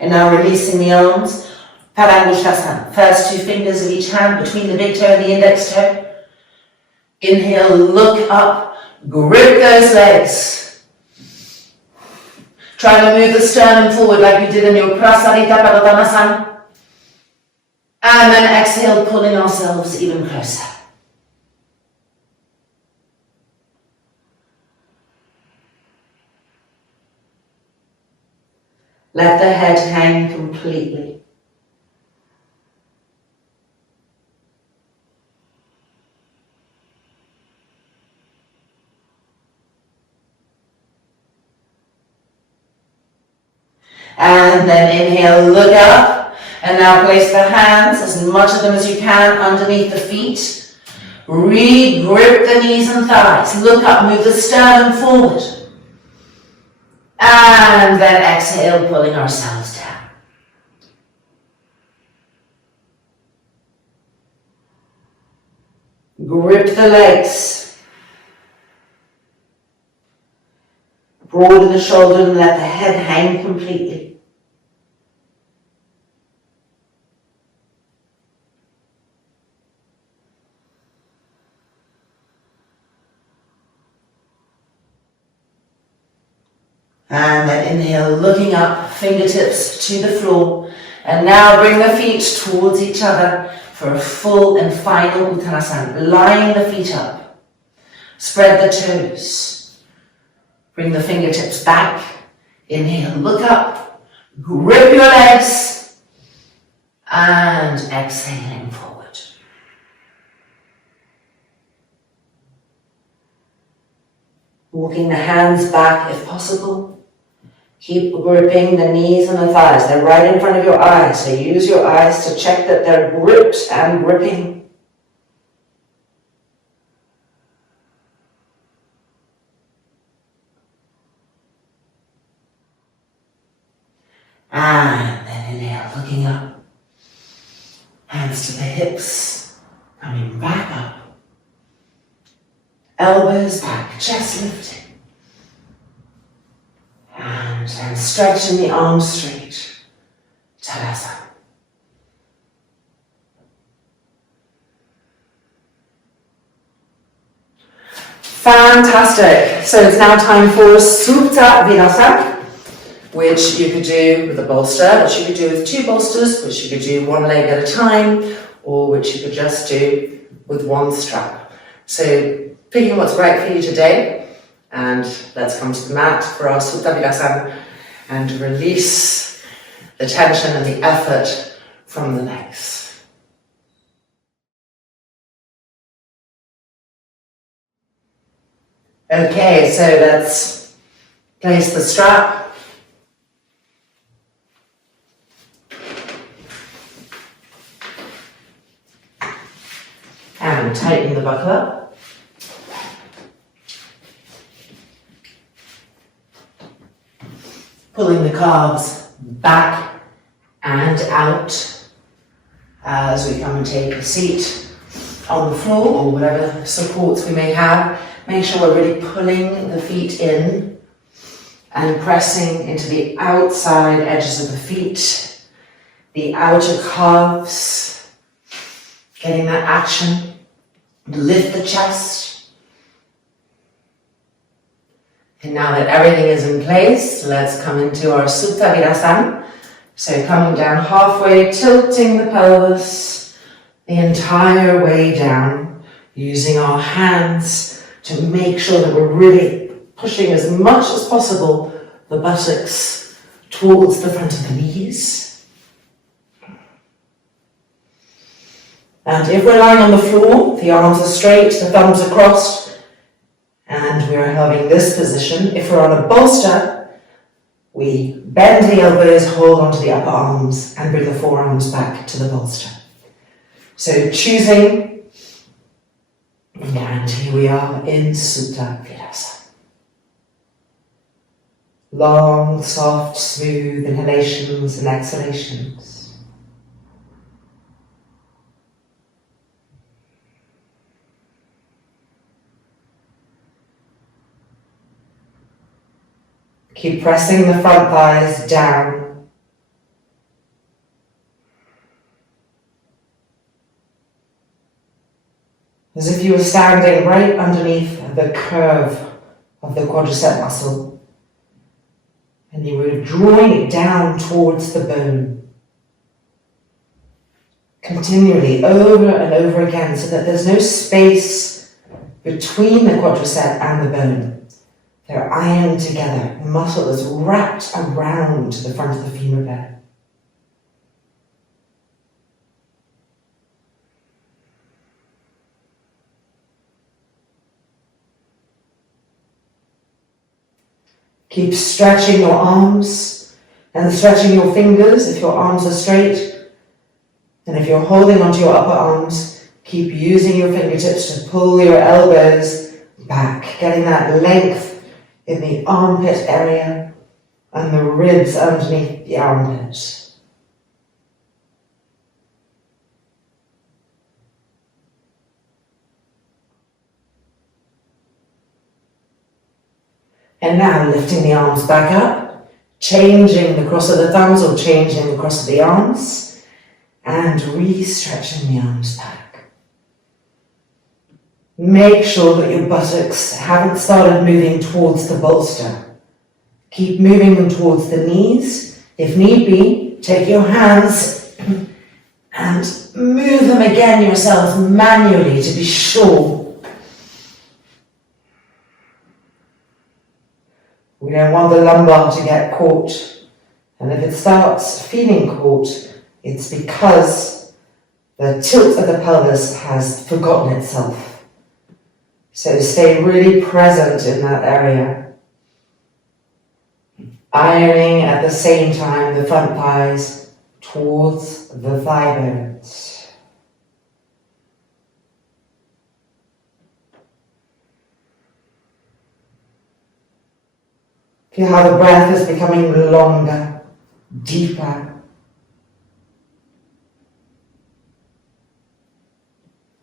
And now releasing the arms, Parangushtasana. First 2 fingers of each hand between the big toe and the index toe. Inhale, look up, grip those legs. Try to move the sternum forward like you did in your Prasarita Padottanasana. And then exhale, pulling ourselves even closer. Let the head hang completely. And then inhale, look up, and now place the hands, as much of them as you can, underneath the feet. Re-grip the knees and thighs. Look up, move the sternum forward. And then exhale, pulling ourselves down. Grip the legs. Broaden the shoulder and let the head hang completely. And then inhale, looking up, fingertips to the floor. And now bring the feet towards each other for a full and final Uttanasana. Line the feet up. Spread the toes. Bring the fingertips back. Inhale, look up. Grip your legs. And exhaling forward. Walking the hands back if possible. Keep gripping the knees and the thighs. They're right in front of your eyes, so use your eyes to check that they're gripped and gripping. And then inhale, looking up. Hands to the hips, coming back up. Elbows back, chest lifting. And then stretching the arms straight. Tadasana. Fantastic. So it's now time for Supta Virasana, which you could do with a bolster, which you could do with 2 bolsters, which you could do 1 leg at a time, or which you could just do with 1 strap. So picking what's right for you today. And let's come to the mat for our Supta Virasana and release the tension and the effort from the legs. Okay, so let's place the strap. And tighten the buckle up. Pulling the calves back and out as we come and take a seat on the floor or whatever supports we may have. Make sure we're really pulling the feet in and pressing into the outside edges of the feet, the outer calves, getting that action. Lift the chest. And now that everything is in place, let's come into our Supta Virasana. So coming down halfway, tilting the pelvis the entire way down, using our hands to make sure that we're really pushing as much as possible the buttocks towards the front of the knees. And if we're lying on the floor, the arms are straight, the thumbs are crossed, and we're having this position. If we're on a bolster, we bend the elbows, hold onto the upper arms, and bring the forearms back to the bolster. So choosing, and here we are in Supta Virasana. Long, soft, smooth inhalations and exhalations. Keep pressing the front thighs down. As if you were standing right underneath the curve of the quadricep muscle. And you were drawing it down towards the bone. Continually, over and over again, so that there's no space between the quadricep and the bone. They're ironed together. The muscle is wrapped around the front of the femur bone. Keep stretching your arms and stretching your fingers if your arms are straight. And if you're holding onto your upper arms, keep using your fingertips to pull your elbows back, getting that length in the armpit area and the ribs underneath the armpit. And now lifting the arms back up, changing the cross of the thumbs or changing the cross of the arms, and re-stretching the arms back. Make sure that your buttocks haven't started moving towards the bolster. Keep moving them towards the knees. If need be, take your hands and move them again yourself manually to be sure. We don't want the lumbar to get caught. And if it starts feeling caught, it's because the tilt of the pelvis has forgotten itself. So stay really present in that area. Ironing at the same time the front thighs towards the thigh bones. Feel how the breath is becoming longer, deeper.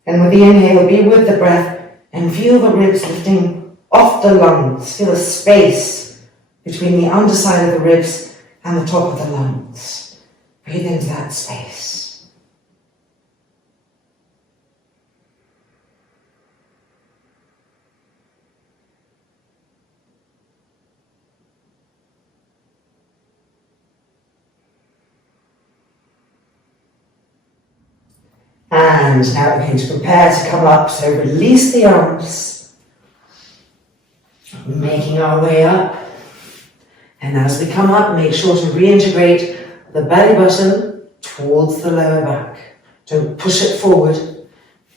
And with the inhale, be with the breath and feel the ribs lifting off the lungs. Feel the space between the underside of the ribs and the top of the lungs. Breathe into that space. And now we're going to prepare to come up, so release the arms, making our way up. And as we come up, make sure to reintegrate the belly button towards the lower back. Don't push it forward.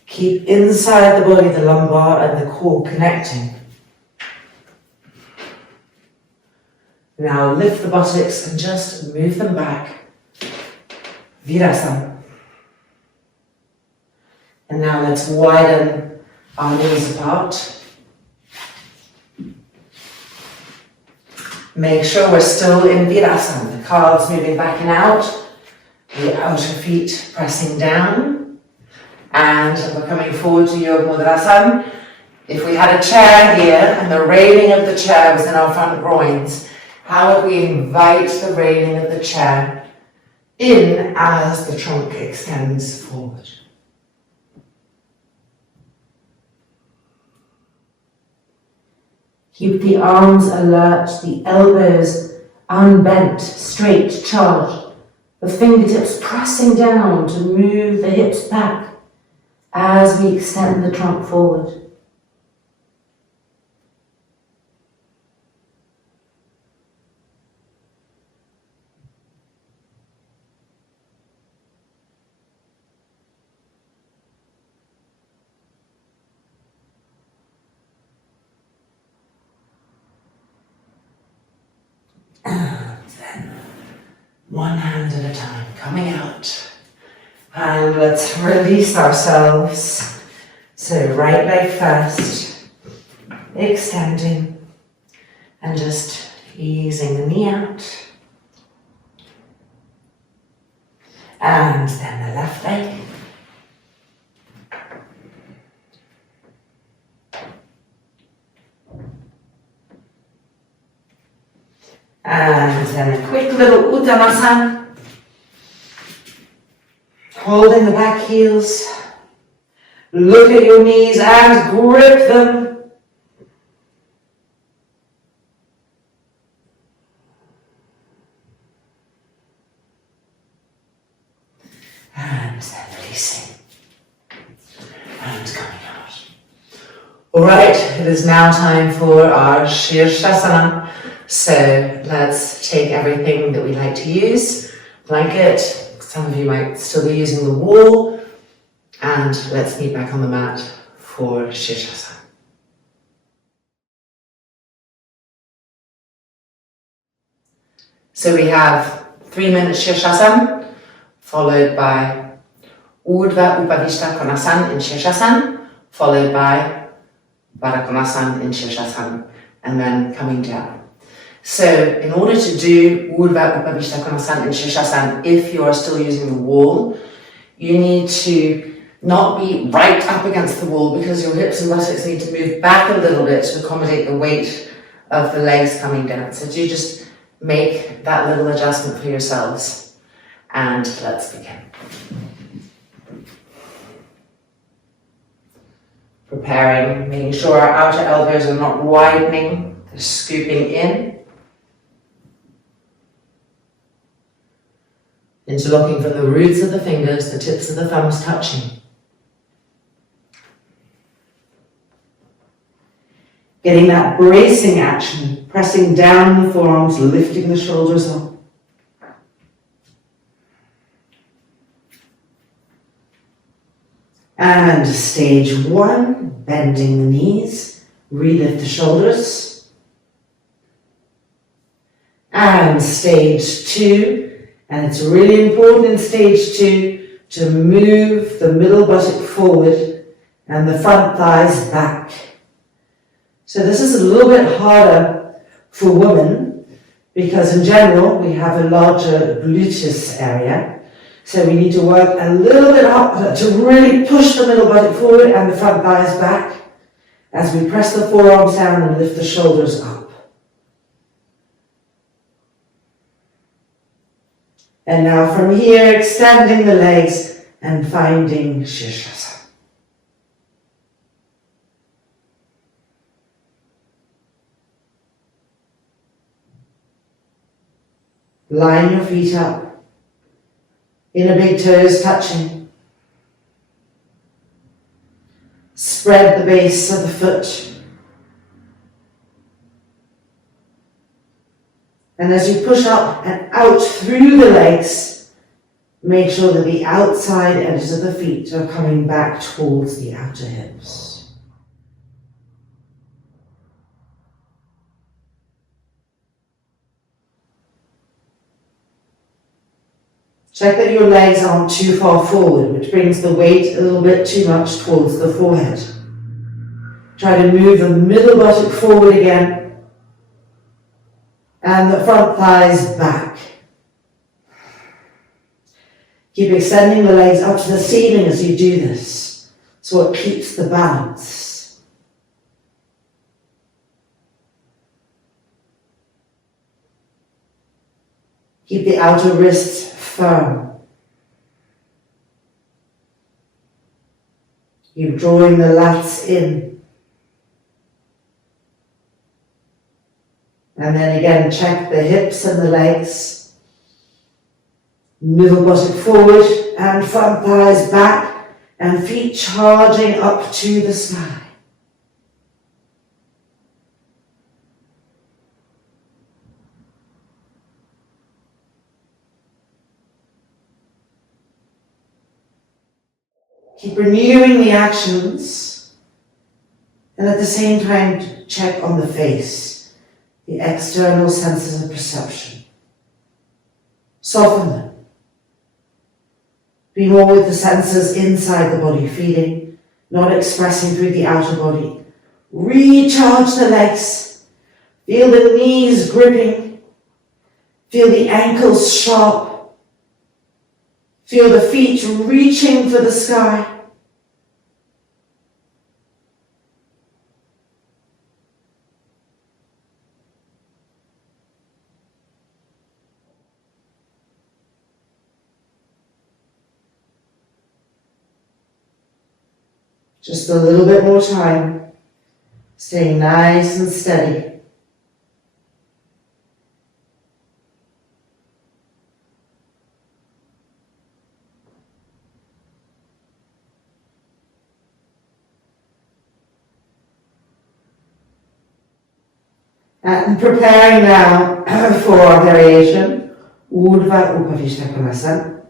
Keep inside the body, the lumbar and the core connecting. Now lift the buttocks and just move them back. Virasana. And now let's widen our knees apart. Make sure we're still in Virasana. The calves moving back and out. The outer feet pressing down. And we're coming forward to Yoga Mudrasana. If we had a chair here and the railing of the chair was in our front groins, how would we invite the railing of the chair in as the trunk extends forward? Keep the arms alert, the elbows unbent, straight, charged. The fingertips pressing down to move the hips back as we extend the trunk forward. And then one hand at a time, coming out. And let's release ourselves. So right leg first, extending and just easing the knee out. And then the left leg. And then a quick little Uttanasana. Holding the back heels. Look at your knees and grip them. And then releasing. And coming out. Alright, it is now time for our Shirshasana. So let's take everything that we like to use, blanket, some of you might still be using the wall, and let's meet back on the mat for Shirshasana. So we have 3 minutes Shirshasana, followed by Urdhva Upavishta Konasana in Shirshasana, followed by Baddha Konasana in Shirshasana, and then coming down. So in order to do Urdhva Upavishta Konasana in Shirshasana, if you are still using the wall, you need to not be right up against the wall because your hips and buttocks need to move back a little bit to accommodate the weight of the legs coming down. So do just make that little adjustment for yourselves. And let's begin. Preparing, making sure our outer elbows are not widening, they're scooping in. Interlocking from the roots of the fingers, the tips of the thumbs touching. Getting that bracing action, pressing down the forearms, lifting the shoulders up. And stage 1, bending the knees, relift the shoulders. And stage 2, and it's really important in stage 2 to move the middle buttock forward and the front thighs back. So this is a little bit harder for women because in general we have a larger gluteus area. So we need to work a little bit harder to really push the middle buttock forward and the front thighs back as we press the forearms down and lift the shoulders up. And now from here, extending the legs and finding Shirshasana. Line your feet up. Inner big toes touching. Spread the base of the foot. And as you push up and out through the legs, make sure that the outside edges of the feet are coming back towards the outer hips. Check that your legs aren't too far forward, which brings the weight a little bit too much towards the forehead. Try to move the middle buttock forward again and the front thighs back. Keep extending the legs up to the ceiling as you do this. It's what keeps the balance. Keep the outer wrists firm. You're drawing the lats in. And then again, check the hips and the legs. Middle buttock forward and front thighs back and feet charging up to the sky. Keep renewing the actions and at the same time check on the face, the external senses of perception. Soften them. Be more with the senses inside the body, feeling, not expressing through the outer body. Recharge the legs. Feel the knees gripping. Feel the ankles sharp. Feel the feet reaching for the sky. Just a little bit more time, staying nice and steady. And preparing now for our variation, Urdhva Upavishta Konasana.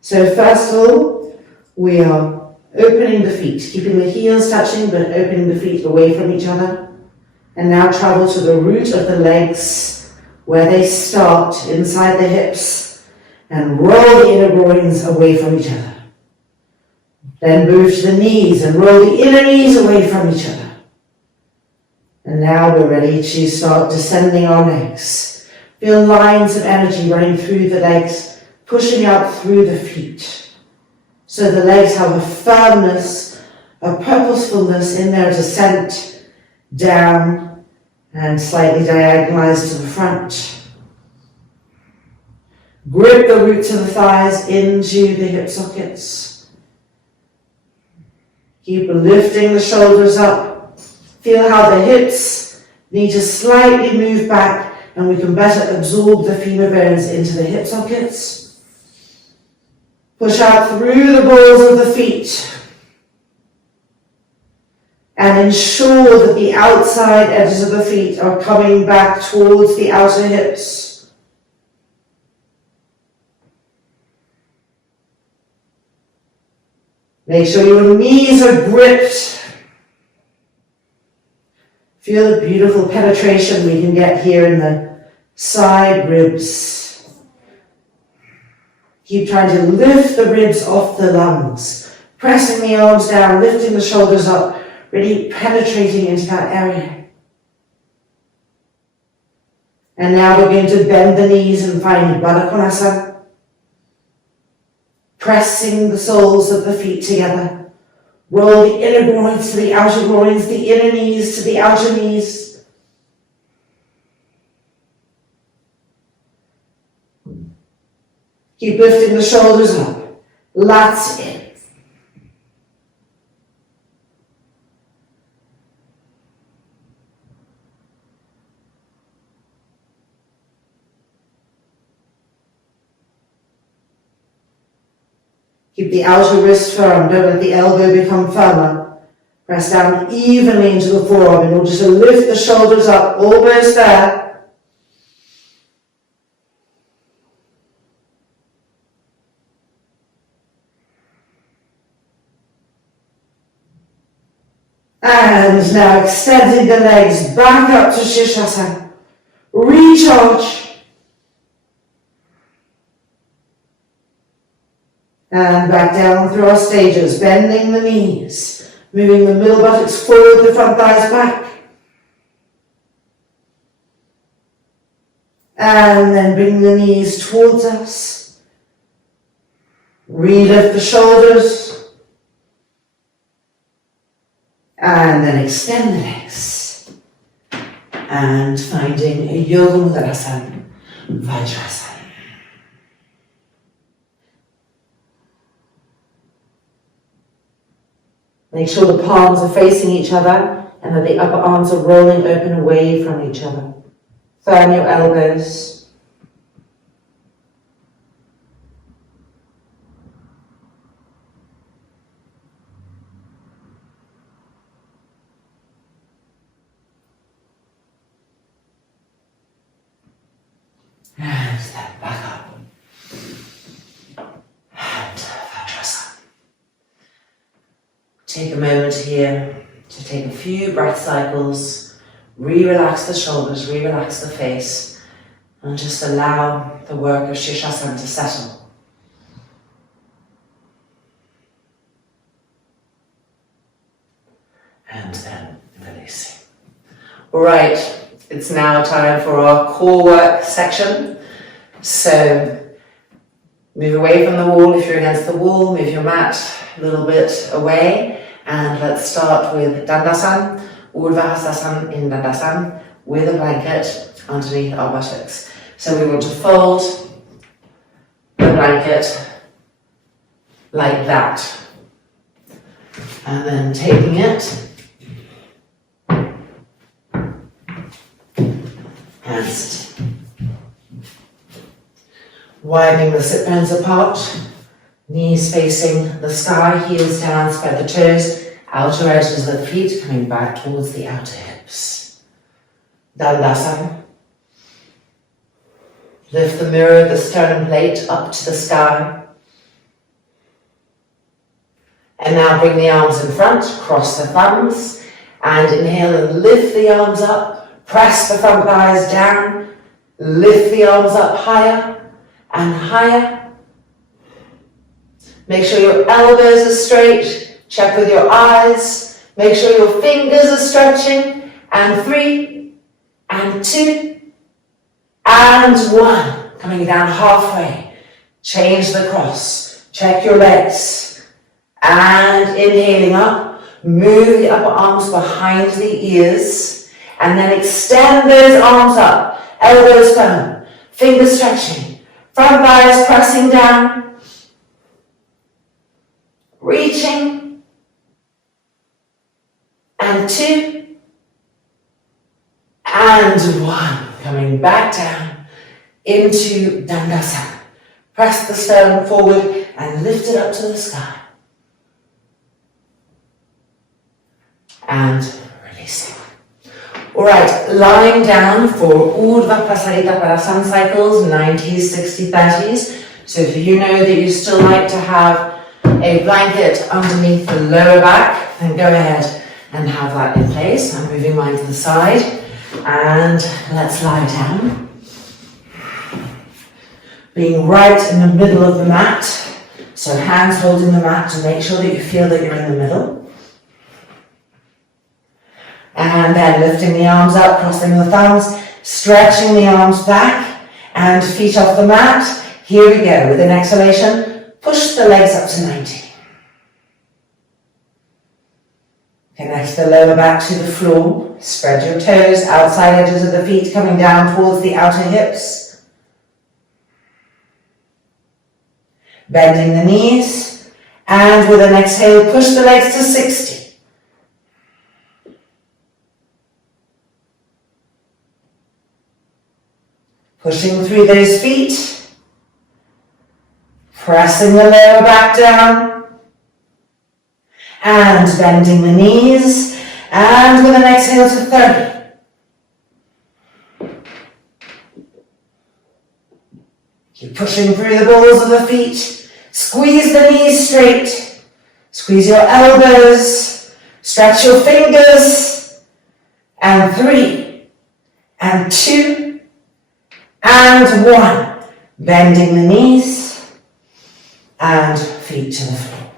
So first of all, we are opening the feet, keeping the heels touching, but opening the feet away from each other. And now travel to the root of the legs, where they start inside the hips, and roll the inner groins away from each other. Then move to the knees and roll the inner knees away from each other. And now we're ready to start descending our legs. Feel lines of energy running through the legs, pushing out through the feet. So the legs have a firmness, a purposefulness in their descent down and slightly diagonalized to the front. Grip the roots of the thighs into the hip sockets. Keep lifting the shoulders up. Feel how the hips need to slightly move back, and we can better absorb the femur bones into the hip sockets. Push out through the balls of the feet. And ensure that the outside edges of the feet are coming back towards the outer hips. Make sure your knees are gripped. Feel the beautiful penetration we can get here in the side ribs. Keep trying to lift the ribs off the lungs, pressing the arms down, lifting the shoulders up, really penetrating into that area. And now we're going to bend the knees and find Baddha Konasana. Pressing the soles of the feet together. Roll the inner groins to the outer groins, the inner knees to the outer knees. Keep lifting the shoulders up, lats in. Keep the outer wrist firm, don't let the elbow become firmer. Press down evenly into the forearm in order to lift the shoulders up, almost there. And now extending the legs back up to Shirshasana. Recharge. And back down through our stages, bending the knees, moving the middle buttocks forward, the front thighs back. And then bring the knees towards us. Relift the shoulders. And then extend the legs. And finding a Yoga Mudrasana, Vajrasana. Make sure the palms are facing each other and that the upper arms are rolling open away from each other. Firm your elbows. And then back up. And Vajrasana. Take a moment here to take a few breath cycles, re-relax the shoulders, re-relax the face, and just allow the work of Shirshasana to settle. And then releasing. Alright, it's now time for our core work section. So move away from the wall if you're against the wall, move your mat a little bit away. And let's start with Dandasana, Urdhva Hastasana in Dandasana, with a blanket underneath our buttocks. So we want to fold the blanket like that. And then taking it and sitting. Widening the sit bones apart. Knees facing the sky, heels down, spread the toes, outer edges of the feet coming back towards the outer hips. Dandasana. Lift the mirror, the sternum plate up to the sky. And now bring the arms in front, cross the thumbs, and inhale and lift the arms up, press the front thighs down, lift the arms up higher and higher. Make sure your elbows are straight, check with your eyes, make sure your fingers are stretching, and 3, and 2, and 1. Coming down halfway, change the cross, check your legs. And inhaling up, move the upper arms behind the ears, and then extend those arms up, elbows firm, fingers stretching, front thighs pressing down, reaching, and 2, and 1. Coming back down into Dandasana. Press the sternum forward and lift it up to the sky. And releasing. Alright, lying down for Urdhva Prasarita Parasana cycles, 90s, 60s, 30s. So if you know that you still like to have a blanket underneath the lower back, then go ahead and have that in place. I'm moving mine to the side, and let's lie down. Being right in the middle of the mat, so hands holding the mat to make sure that you feel that you're in the middle. And then lifting the arms up, crossing the thumbs, stretching the arms back, and feet off the mat. Here we go. With an exhalation, push the legs up to 90. Connect the lower back to the floor. Spread your toes, outside edges of the feet coming down towards the outer hips. Bending the knees, and with an exhale, push the legs to 60. Pushing through those feet, pressing the lower back down, and bending the knees, and with an exhale to 30. Keep pushing through the balls of the feet, squeeze the knees straight, squeeze your elbows, stretch your fingers, and 3, and 2, and 1, bending the knees and feet to the floor.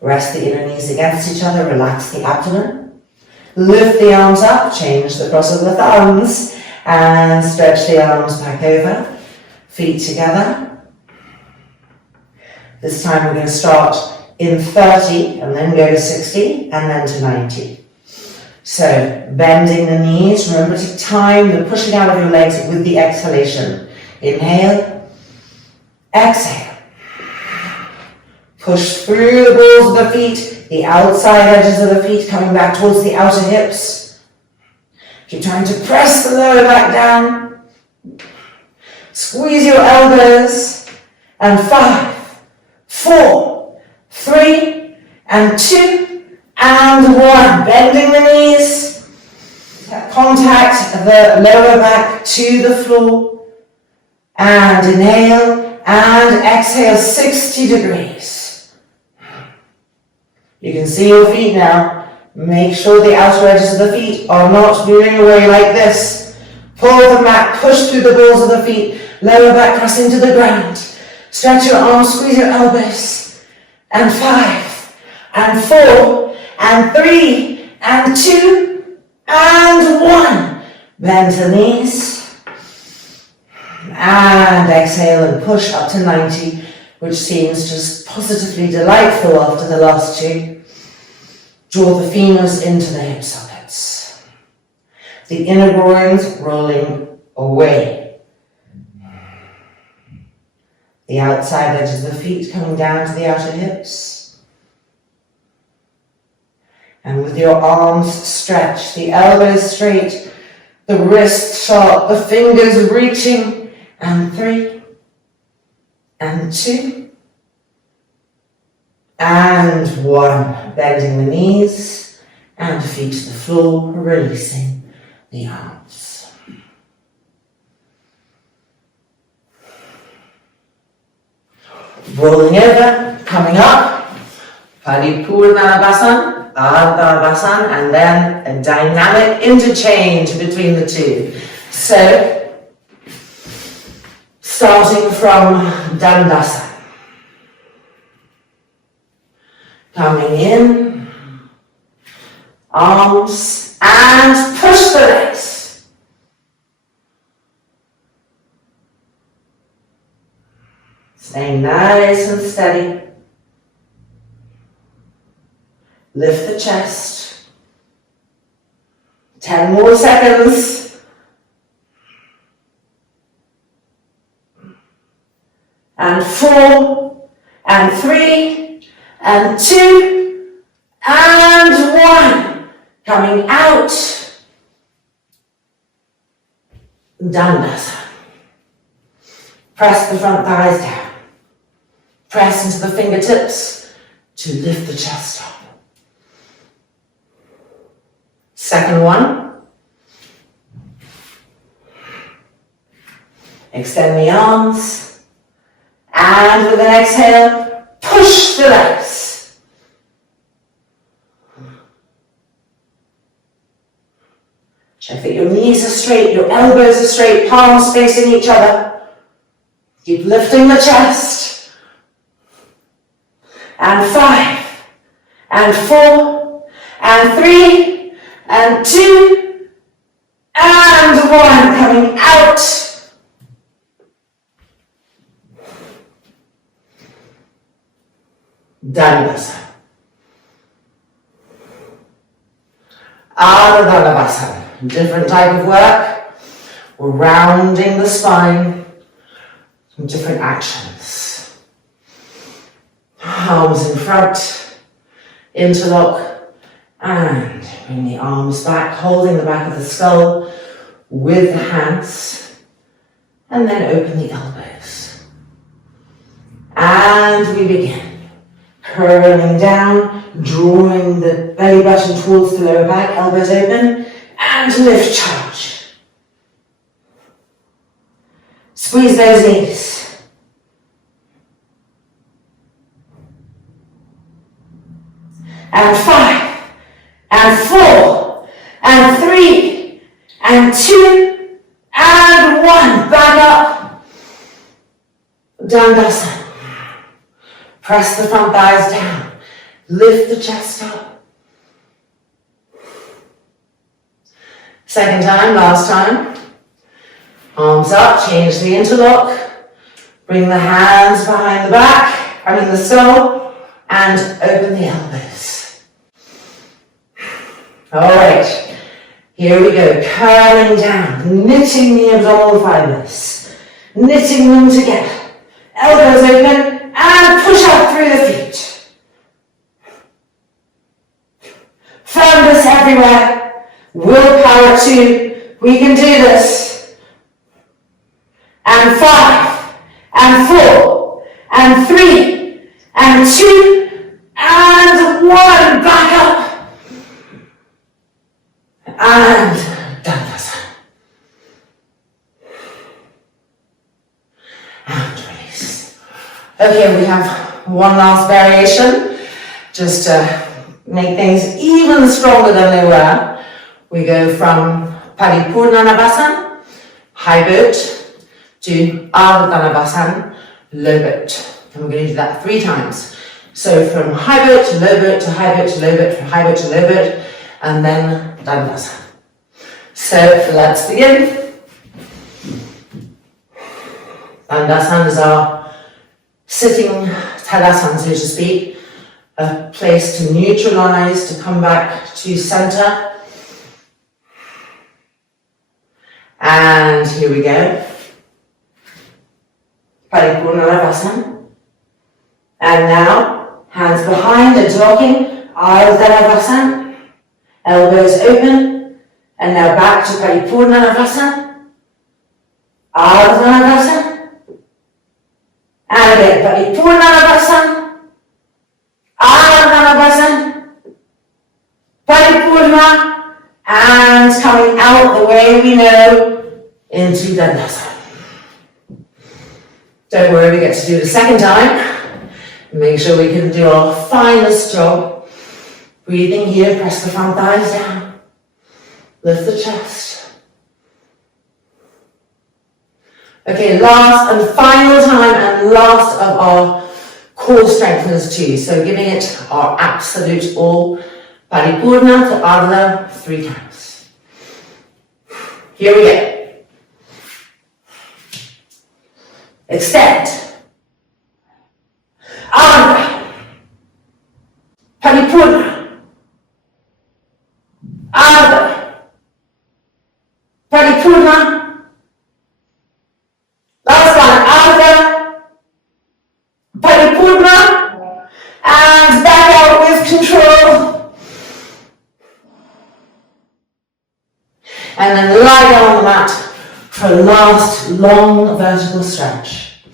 Rest the inner knees against each other, relax the abdomen. Lift the arms up, change the cross of the thumbs, and stretch the arms back over, feet together. This time we're going to start in 30 and then go to 60 and then to 90. So, bending the knees, remember to time the pushing out of your legs with the exhalation. Inhale, exhale. Push through the balls of the feet, the outside edges of the feet coming back towards the outer hips. Keep trying to press the lower back down. Squeeze your elbows. And 5, 4, 3, and 2, and 1, bending the knees, contact the lower back to the floor, and inhale, and exhale 60 degrees. You can see your feet now. Make sure the outer edges of the feet are not moving away like this. Pull the mat, push through the balls of the feet, lower back pressing to the ground. Stretch your arms, squeeze your elbows, and 5, and 4, and 3, and 2, and 1. Bend the knees. And exhale and push up to 90, which seems just positively delightful after the last 2. Draw the femurs into the hip sockets. The inner groins rolling away. The outside edges of the feet coming down to the outer hips. And with your arms stretched, the elbows straight, the wrists sharp, the fingers reaching, and 3, and 2, and 1. Bending the knees and feet to the floor, releasing. the arms. Rolling over, coming up, Paripurnanabhasan, Ardhanabhasan, and then a dynamic interchange between the two. So, starting from Dandasana. Coming in, arms, and push the legs. Staying nice and steady. Lift the chest. 10 more seconds. And 4, and 3, and 2, and 1. Coming out. Dandasana. Press the front thighs down. Press into the fingertips to lift the chest up. Second one. Extend the arms. And with an exhale, push the legs. Check that your knees are straight, your elbows are straight, palms facing each other. Keep lifting the chest. And 5, and 4, and 3, and 2, and 1. Coming out. Dandasana. Ardhanabhasan. Different type of work. We're rounding the spine. Some different actions. Arms in front, interlock, and bring the arms back, holding the back of the skull with the hands, and then open the elbows. And we begin. Curling down, drawing the belly button towards the lower back, elbows open, and lift charge. Squeeze those knees. And 5, and 4, and 3, and 2, and 1. Back up. Dandasana. Press the front thighs down. Lift the chest up. Second time, last time. Arms up, change the interlock. Bring the hands behind the back, the skull, and open the elbows. Alright, here we go, curling down, knitting the abdominal fibers, knitting them together, elbows open, and push up through the feet. Firmness everywhere, willpower too, we can do this. And 5, and 4, and 3, and 2, and 1, back up. And Dandasana. And release. Okay, we have one last variation. Just to make things even stronger than they were. We go from Paripurnanabhasan, high boat, to Ardhanabhasan, low boat. And we're going to do that 3 times. So from high boat to low boat to high boat to low boat, from high boat to low boat, and then Dandasana. So let's begin. Dandasana is our sitting tadasana, so to speak, a place to neutralize, to come back to center. And here we go. Paripurnanabhasan. And now, hands behind, interlocking, Ardhanabhasan. Elbows open, and now back to Paripurnanabhasan, Ardhanabhasan, and again Paripurnanabhasan, Ardhanabhasan, Paripurna, And coming out the way we know into Dandasana. Don't worry, we get to do it a second time. Make sure we can do our finest job. Breathing here, press the front thighs down. Lift the chest. Okay, last and final time and last of our core strengtheners too. So giving it our absolute all. Paripurna to Ardha 3 times. Here we go. Extend. Ardha. Paripurna. Ardha. Paripurna. Last one. Ardha. Paripurna. And back out with control. And then lie down on the mat for a last long vertical stretch.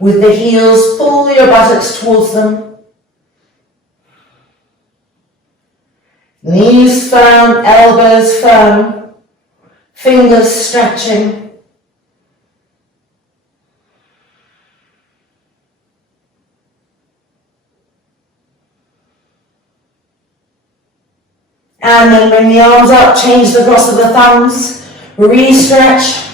With the heels, pull your buttocks towards them. Knees firm, elbows firm, fingers stretching. And then bring the arms up, change the cross of the thumbs, re-stretch.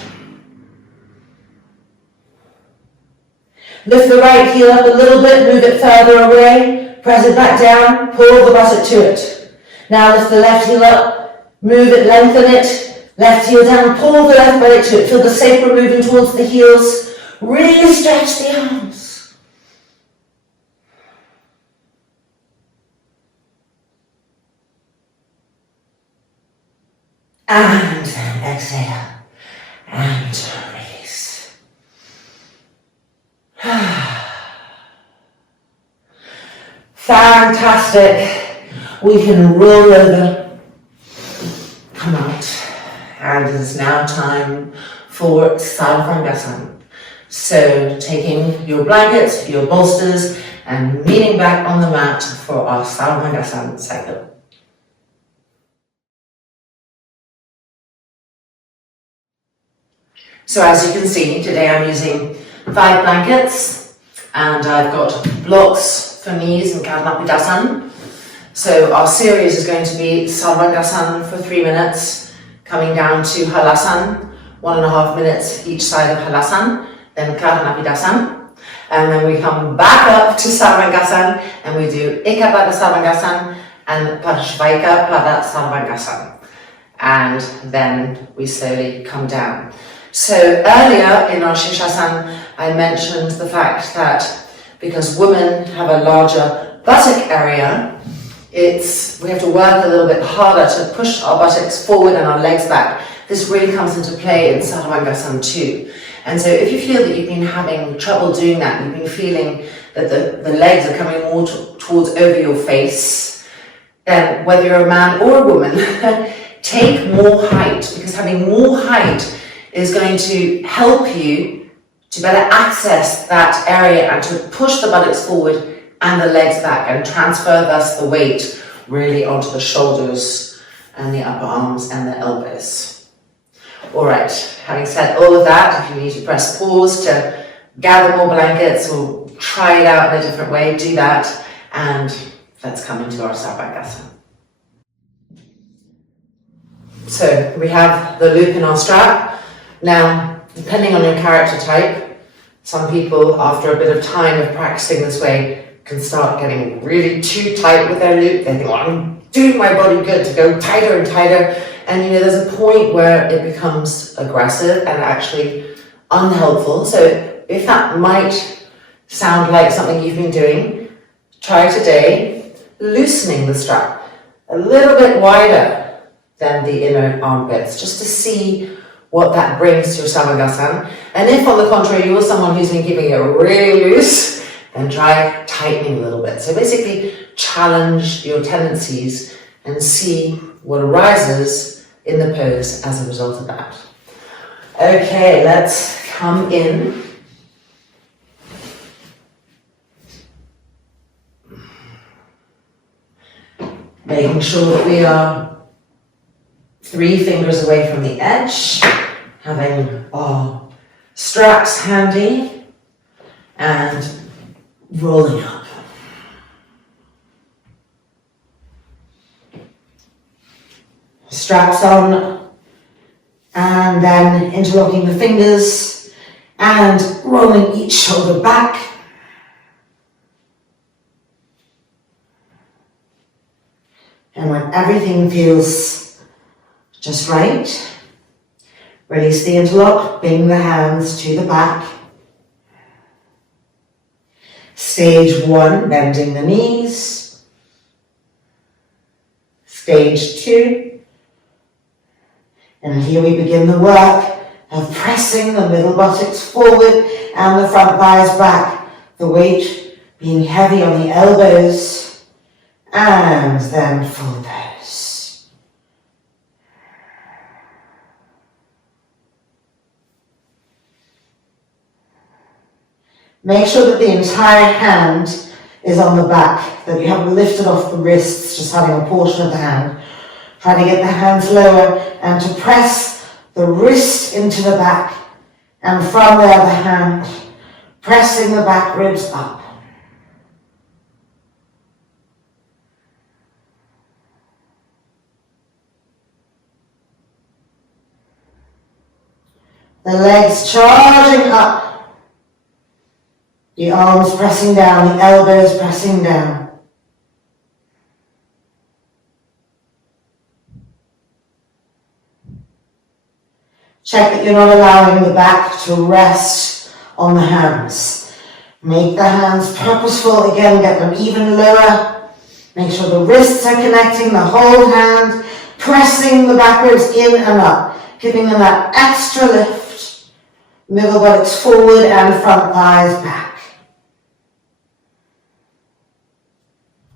Lift the right heel up a little bit, move it further away, press it back down, pull the buttock to it. Now lift the left heel up, move it, lengthen it, left heel down, pull the left belly to it, feel the sacrum moving towards the heels, re-stretch the arms. And then exhale and release. Fantastic. We can roll over, come out, and it is now time for Sarvangasana. So taking your blankets, your bolsters, and leaning back on the mat for our Sarvangasana cycle. So as you can see, today I'm using 5 blankets and I've got blocks for knees and Karnapidasana. So our series is going to be Sarvangasana for 3 minutes, coming down to Halasana, 1.5 minutes each side of Halasana, then Karnapidasana, and then we come back up to Sarvangasana and we do Ekapada Sarvangasana and Parshvaika Pada Sarvangasana. And then we slowly come down. So earlier in our Shirshasana, I mentioned the fact that because women have a larger buttock area, we have to work a little bit harder to push our buttocks forward and our legs back. This really comes into play in Sarvangasana too. And so if you feel that you've been having trouble doing that, you've been feeling that the legs are coming more towards over your face, then whether you're a man or a woman, take more height, because having more height is going to help you to better access that area and to push the buttocks forward and the legs back and transfer thus the weight really onto the shoulders and the upper arms and the elbows. Alright, having said all of that, if you need to press pause to gather more blankets or try it out in a different way, do that, and let's come into our Sarvangasana. So we have the loop in our strap. Now, depending on your character type, some people, after a bit of time of practicing this way, can start getting really too tight with their loop. They think, well, I'm doing my body good to go tighter and tighter. And there's a point where it becomes aggressive and actually unhelpful. So if that might sound like something you've been doing, try today loosening the strap a little bit wider than the inner armpits, just to see what that brings to your Sarvangasana. And if on the contrary you're someone who's been keeping it really loose, then try tightening a little bit. So basically challenge your tendencies and see what arises in the pose as a result of that. Okay, let's come in. Making sure that we are 3 fingers away from the edge, having our straps handy, and rolling up. Straps on, and then interlocking the fingers and rolling each shoulder back. And when everything feels just right, release the interlock, bring the hands to the back. Stage 1, bending the knees. Stage 2, and here we begin the work of pressing the middle buttocks forward and the front thighs back, the weight being heavy on the elbows, and then full pose. Make sure that the entire hand is on the back, that you haven't lifted off the wrists, just having a portion of the hand. Try to get the hands lower and to press the wrist into the back, and from there the hand, pressing the back ribs up. The legs charging up. The arms pressing down, the elbows pressing down. Check that you're not allowing the back to rest on the hands. Make the hands purposeful, again, get them even lower. Make sure the wrists are connecting, the whole hand, pressing the back ribs in and up, giving them that extra lift. Middle buttocks forward and front thighs back.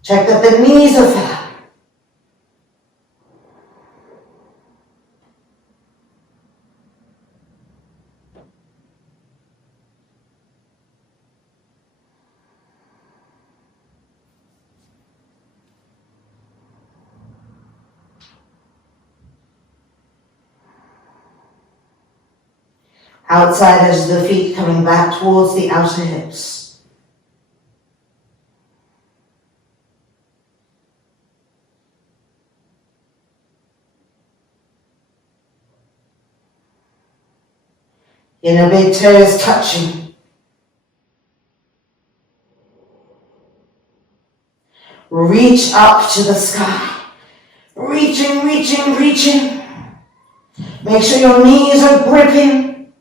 Check that the knees are flat. Outside edge of the feet coming back towards the outer hips. Inner big toes touching. Reach up to the sky. Reaching, reaching, reaching. Make sure your knees are gripping.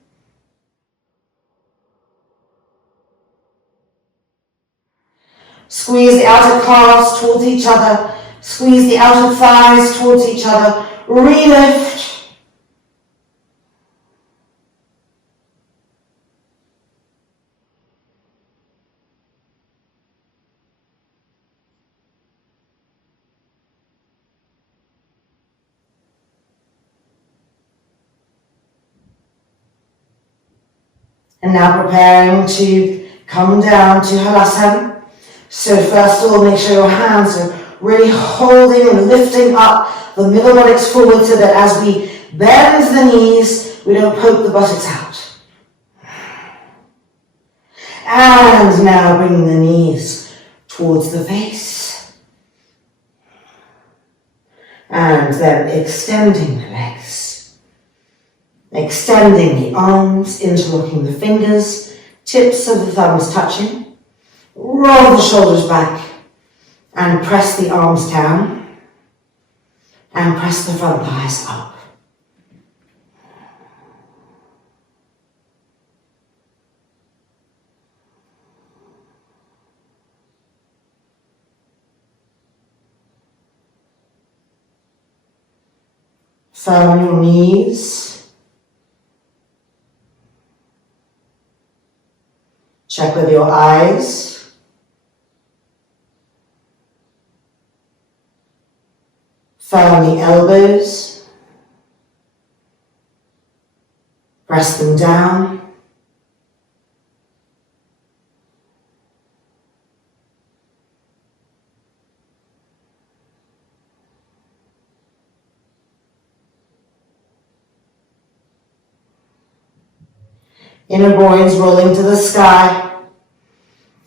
Squeeze the outer calves towards each other. Squeeze the outer thighs towards each other. Relift. And now preparing to come down to Halasana. So first of all, make sure your hands are really holding and lifting up the middle buttocks forward so that as we bend the knees, we don't poke the buttocks out. And now bring the knees towards the face. And then extending the legs. Extending the arms, interlocking the fingers, tips of the thumbs touching. Roll the shoulders back and press the arms down and press the front thighs up. Firm your knees. Check with your eyes. Firm the elbows. Press them down. Inner groins rolling to the sky,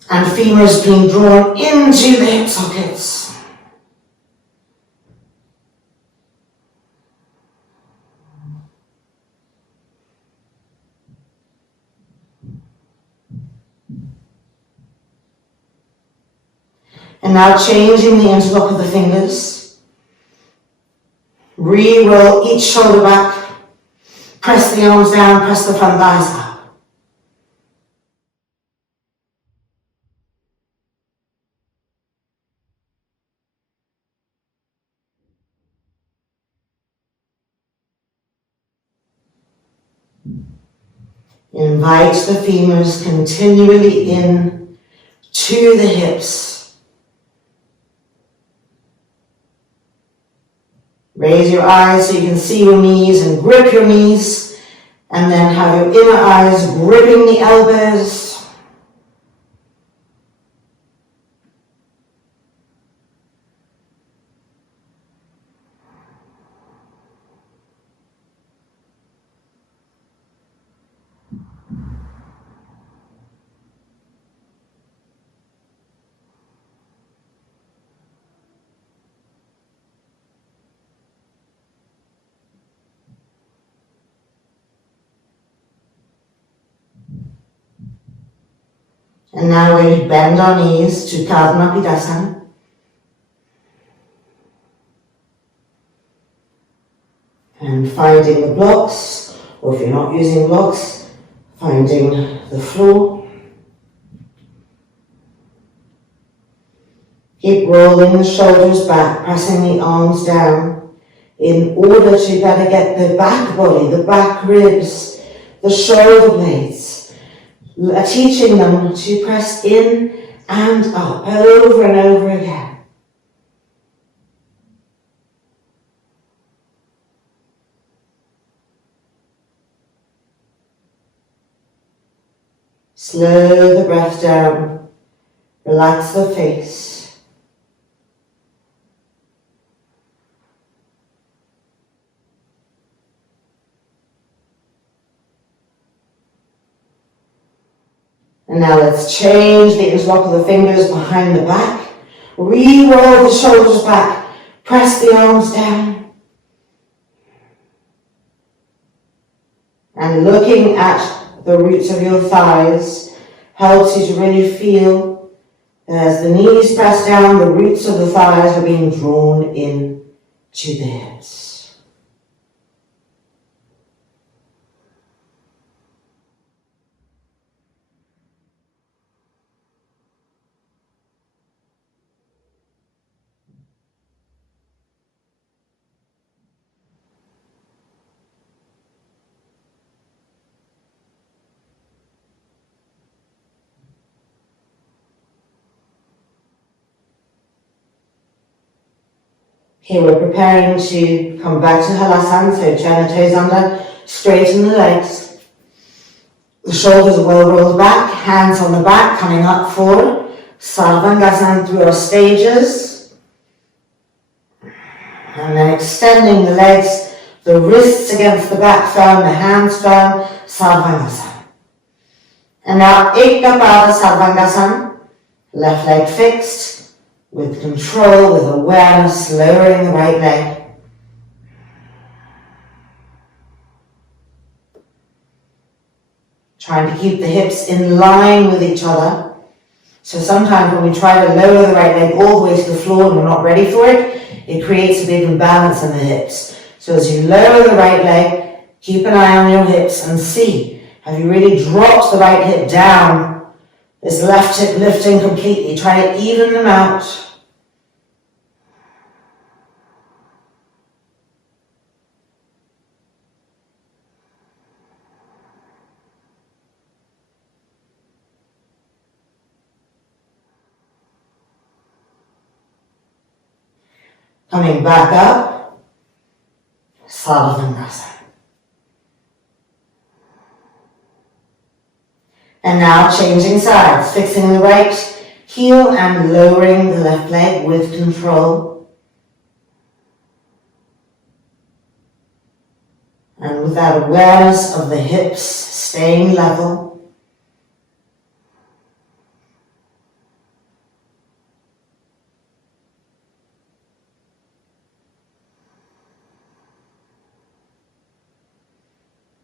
and femurs being drawn into the hip sockets. And now changing the interlock of the fingers. Re-roll each shoulder back. Press the arms down, press the front thighs up. Invite the femurs continually in to the hips. Raise your eyes so you can see your knees and grip your knees, and then have your inner eyes gripping the elbows. And now we're going to bend our knees to Padma. And finding the blocks, or if you're not using blocks, finding the floor. Keep rolling the shoulders back, pressing the arms down in order to better get the back body, the back ribs, the shoulder blades. Teaching them to press in and up over and over again. Slow the breath down, relax the face. And now let's change the interlock of the fingers behind the back. Re-roll the shoulders back. Press the arms down. And looking at the roots of your thighs helps you to really feel as the knees press down, the roots of the thighs are being drawn in to the hips. Here we're preparing to come back to Halasana, so turn the toes under, straighten the legs. The shoulders are well rolled back, hands on the back, coming up forward. Sarvangasana through our stages. And then extending the legs, the wrists against the back firm, the hands firm, Sarvangasana. And now Ekapada Sarvangasana, left leg fixed. With control, with awareness, lowering the right leg. Trying to keep the hips in line with each other. So sometimes when we try to lower the right leg all the way to the floor and we're not ready for it, it creates a big imbalance in the hips. So as you lower the right leg, keep an eye on your hips and see, have you really dropped the right hip down? Is left hip lifting completely? Try to even them out. Coming back up, Saladhanasana. And now changing sides, fixing the right heel and lowering the left leg with control. And with that awareness of the hips staying level,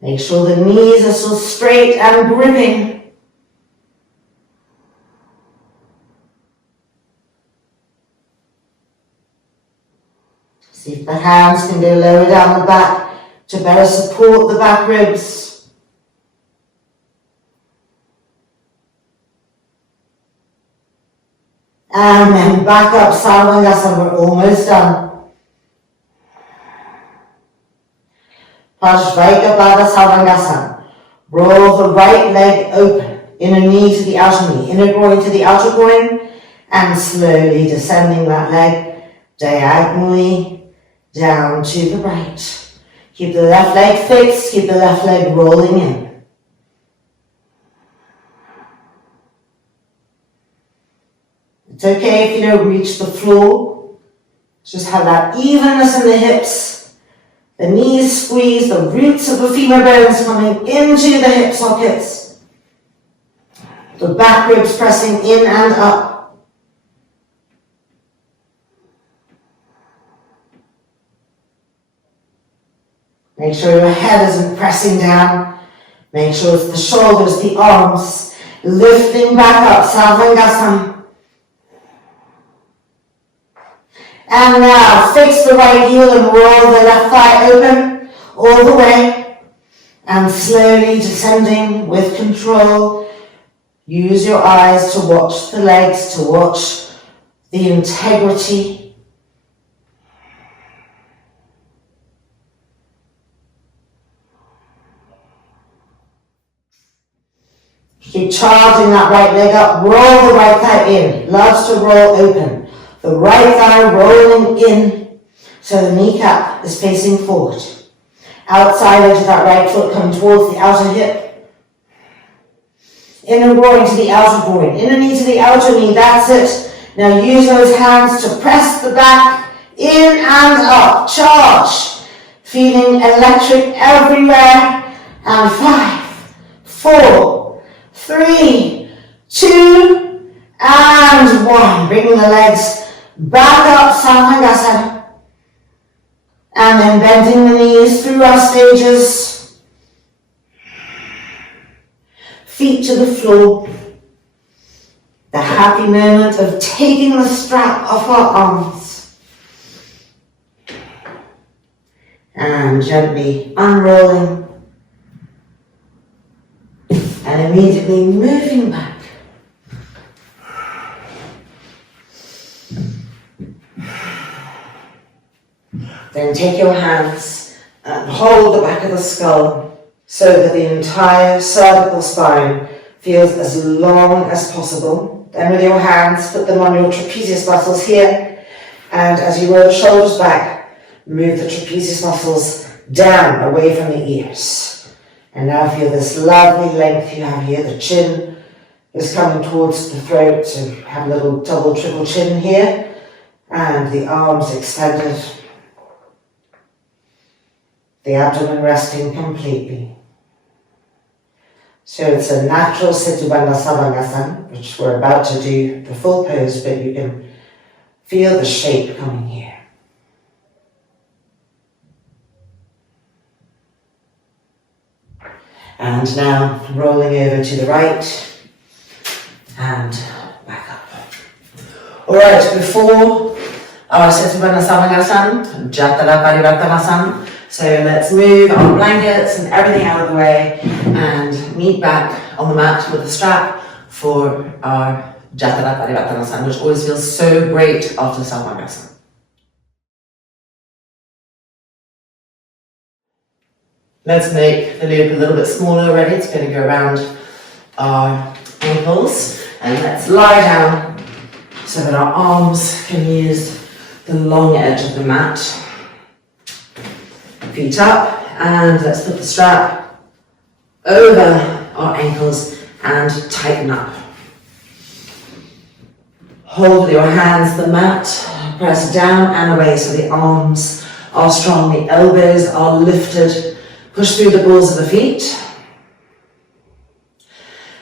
make sure the knees are still straight and gripping. See if the hands can go lower down the back to better support the back ribs. And then back up, Sarvangasana, we're almost done. Parsvaika Sarvangasana. Roll the right leg open, inner knee to the outer knee, inner groin to the outer groin, and slowly descending that leg diagonally down to the right. Keep the left leg fixed, keep the left leg rolling in. It's okay if you don't reach the floor. Just have that evenness in the hips. The knees squeeze, the roots of the femur bones coming into the hip sockets. The back ribs pressing in and up. Make sure your head isn't pressing down. Make sure it's the shoulders, the arms, lifting back up, Sarvangasana. And now, fix the right heel and roll the left thigh open all the way. And slowly descending with control. Use your eyes to watch the legs, to watch the integrity. Keep charging that right leg up, roll the right thigh in, loves to roll open. The right thigh rolling in, so the kneecap is facing forward. Outside edge of that right foot coming towards the outer hip. Inner groin to the outer groin, inner knee to the outer knee, that's it. Now use those hands to press the back in and up, charge. Feeling electric everywhere. And 5, 4, 3, 2, and 1. Bringing the legs back up, Sarvangasana. And then bending the knees through our stages. Feet to the floor. The happy moment of taking the strap off our arms. And gently unrolling. And immediately moving back. Then take your hands and hold the back of the skull so that the entire cervical spine feels as long as possible. Then with your hands, put them on your trapezius muscles here, and as you roll the shoulders back, move the trapezius muscles down away from the ears. And now feel this lovely length you have here. The chin is coming towards the throat, so have a little double, triple chin here, and the arms extended. The abdomen resting completely. So it's a natural Setu Bandha Sarvangasana, which we're about to do the full pose, but you can feel the shape coming here. And now rolling over to the right and back up. Alright, before our Setu Bandha Sarvangasana, Jatara Parivartanasana. So let's move our blankets and everything out of the way and meet back on the mat with a strap for our Jatara Parivartanasana, which always feels so great after Sarvangasana. Let's make the loop a little bit smaller already. It's going to go around our ankles, and let's lie down so that our arms can use the long edge of the mat. Feet up, and let's put the strap over our ankles and tighten up. Hold with your hands the mat, press down and away so the arms are strong, the elbows are lifted Push through the balls of the feet.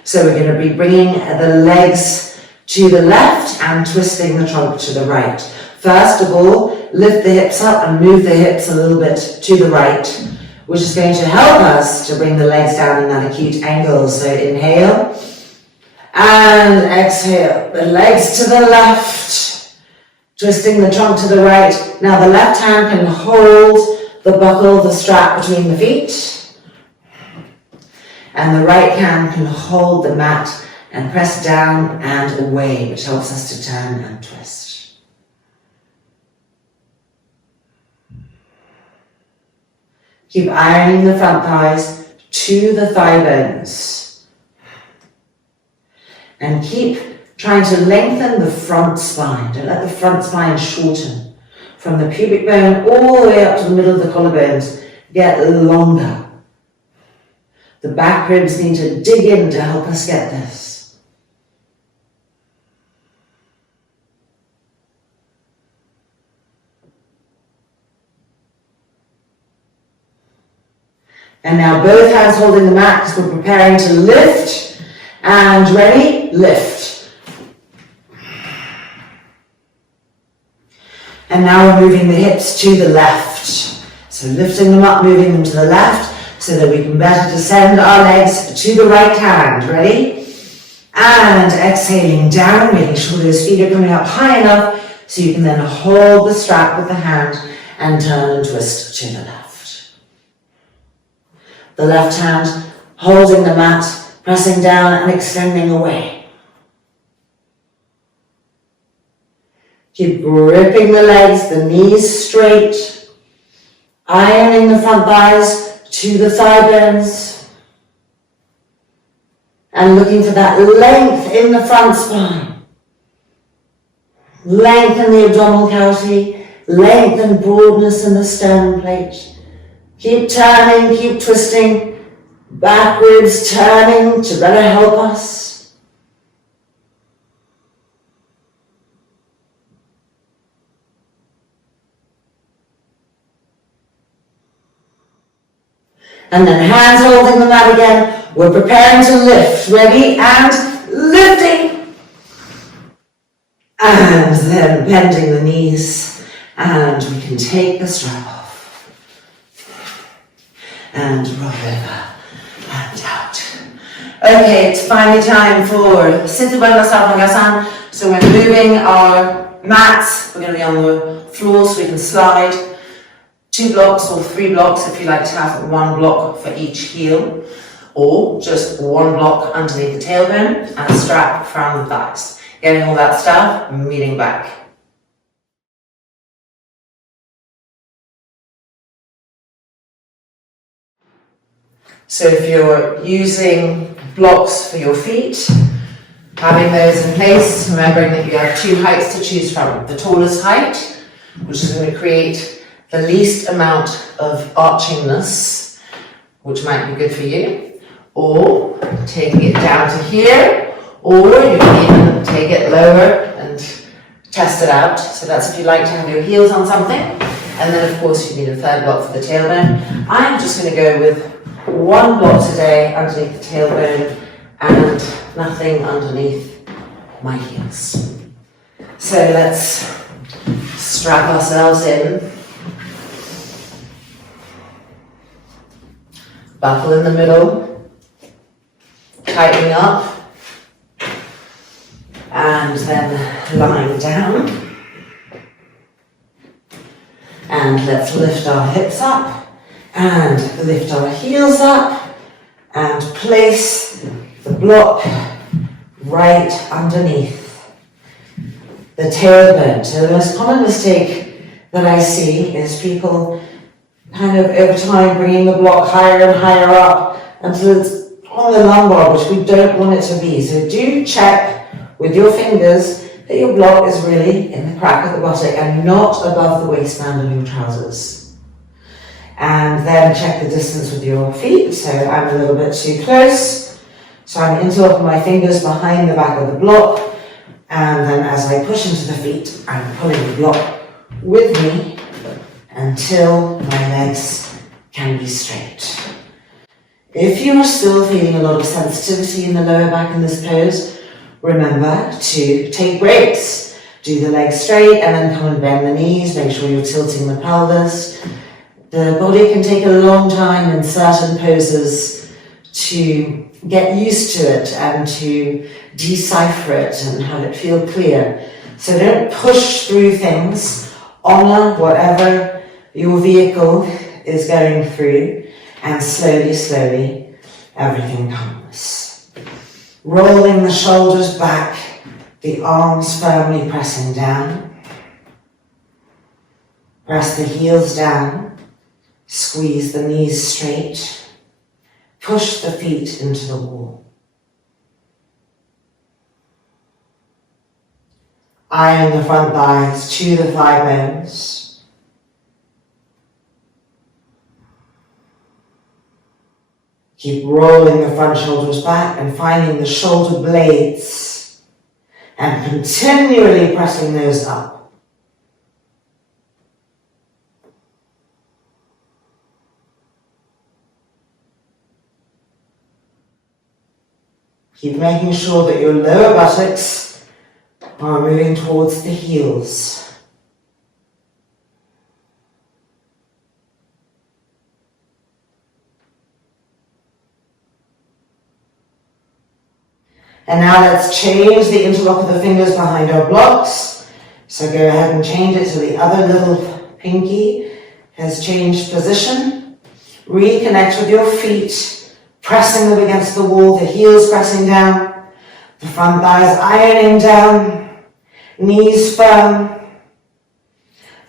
So we're going to be bringing the legs to the left and twisting the trunk to the right. First of all, lift the hips up and move the hips a little bit to the right, which is going to help us to bring the legs down in that acute angle. So inhale and exhale. The legs to the left, twisting the trunk to the right. Now the left hand can hold the buckle, the strap between the feet. And the right hand can hold the mat and press down and away, which helps us to turn and twist. Keep ironing the front thighs to the thigh bones. And keep trying to lengthen the front spine. Don't let the front spine shorten. From the pubic bone all the way up to the middle of the collarbones, get longer. The back ribs need to dig in to help us get this. And now both hands holding the mat because we're preparing to lift. And ready? Lift. And now we're moving the hips to the left. So lifting them up, moving them to the left, so that we can better descend our legs to the right hand. Ready? And exhaling down, making sure those feet are coming up high enough so you can then hold the strap with the hand and turn and twist to the left. The left hand holding the mat, pressing down and extending away. Keep gripping the legs, the knees straight, ironing the front thighs to the thigh bones, and looking for that length in the front spine. Lengthen the abdominal cavity, lengthen broadness in the sternum plate. Keep turning, keep twisting, back ribs turning to better help us. And then hands holding the mat again. We're preparing to lift. Ready? And lifting. And then bending the knees. And we can take the strap off. And roll over and out. Okay, it's finally time for Siddha Bandha Sarvangasana. So we're moving our mats. We're going to be on the floor so we can slide. 2 blocks or 3 blocks if you like to have 1 block for each heel, or just 1 block underneath the tailbone and a strap from the thighs. Getting all that stuff, meeting back. So if you're using blocks for your feet, having those in place, remembering that you have 2 heights to choose from. The tallest height, which is going to create the least amount of archingness, which might be good for you, or taking it down to here, or you can even take it lower and test it out. So that's if you like to have your heels on something. And then of course you need a 3rd block for the tailbone. I'm just going to go with 1 block today underneath the tailbone and nothing underneath my heels. So let's strap ourselves in. Buckle in the middle, tightening up, and then lying down. And let's lift our hips up, and lift our heels up, and place the block right underneath the tailbone. So the most common mistake that I see is people kind of over time bringing the block higher and higher up until it's on the lumbar, which we don't want it to be. So do check with your fingers that your block is really in the crack of the buttock and not above the waistband of your trousers. And then check the distance with your feet. So I'm a little bit too close. So I'm interlocking my fingers behind the back of the block. And then as I push into the feet, I'm pulling the block with me until my legs can be straight. If you are still feeling a lot of sensitivity in the lower back in this pose, remember to take breaks. Do the legs straight and then come and bend the knees. Make sure you're tilting the pelvis. The body can take a long time in certain poses to get used to it and to decipher it and have it feel clear. So don't push through things. Honor whatever your vehicle is going through, and slowly, slowly, everything comes. Rolling the shoulders back, the arms firmly pressing down. Press the heels down, squeeze the knees straight, push the feet into the wall. Iron the front thighs to the thigh bones. Keep rolling the front shoulders back and finding the shoulder blades and continually pressing those up. Keep making sure that your lower buttocks are moving towards the heels. And now let's change the interlock of the fingers behind our blocks. So go ahead and change it to the other little pinky has changed position. Reconnect with your feet, pressing them against the wall, the heels pressing down, the front thighs ironing down, knees firm,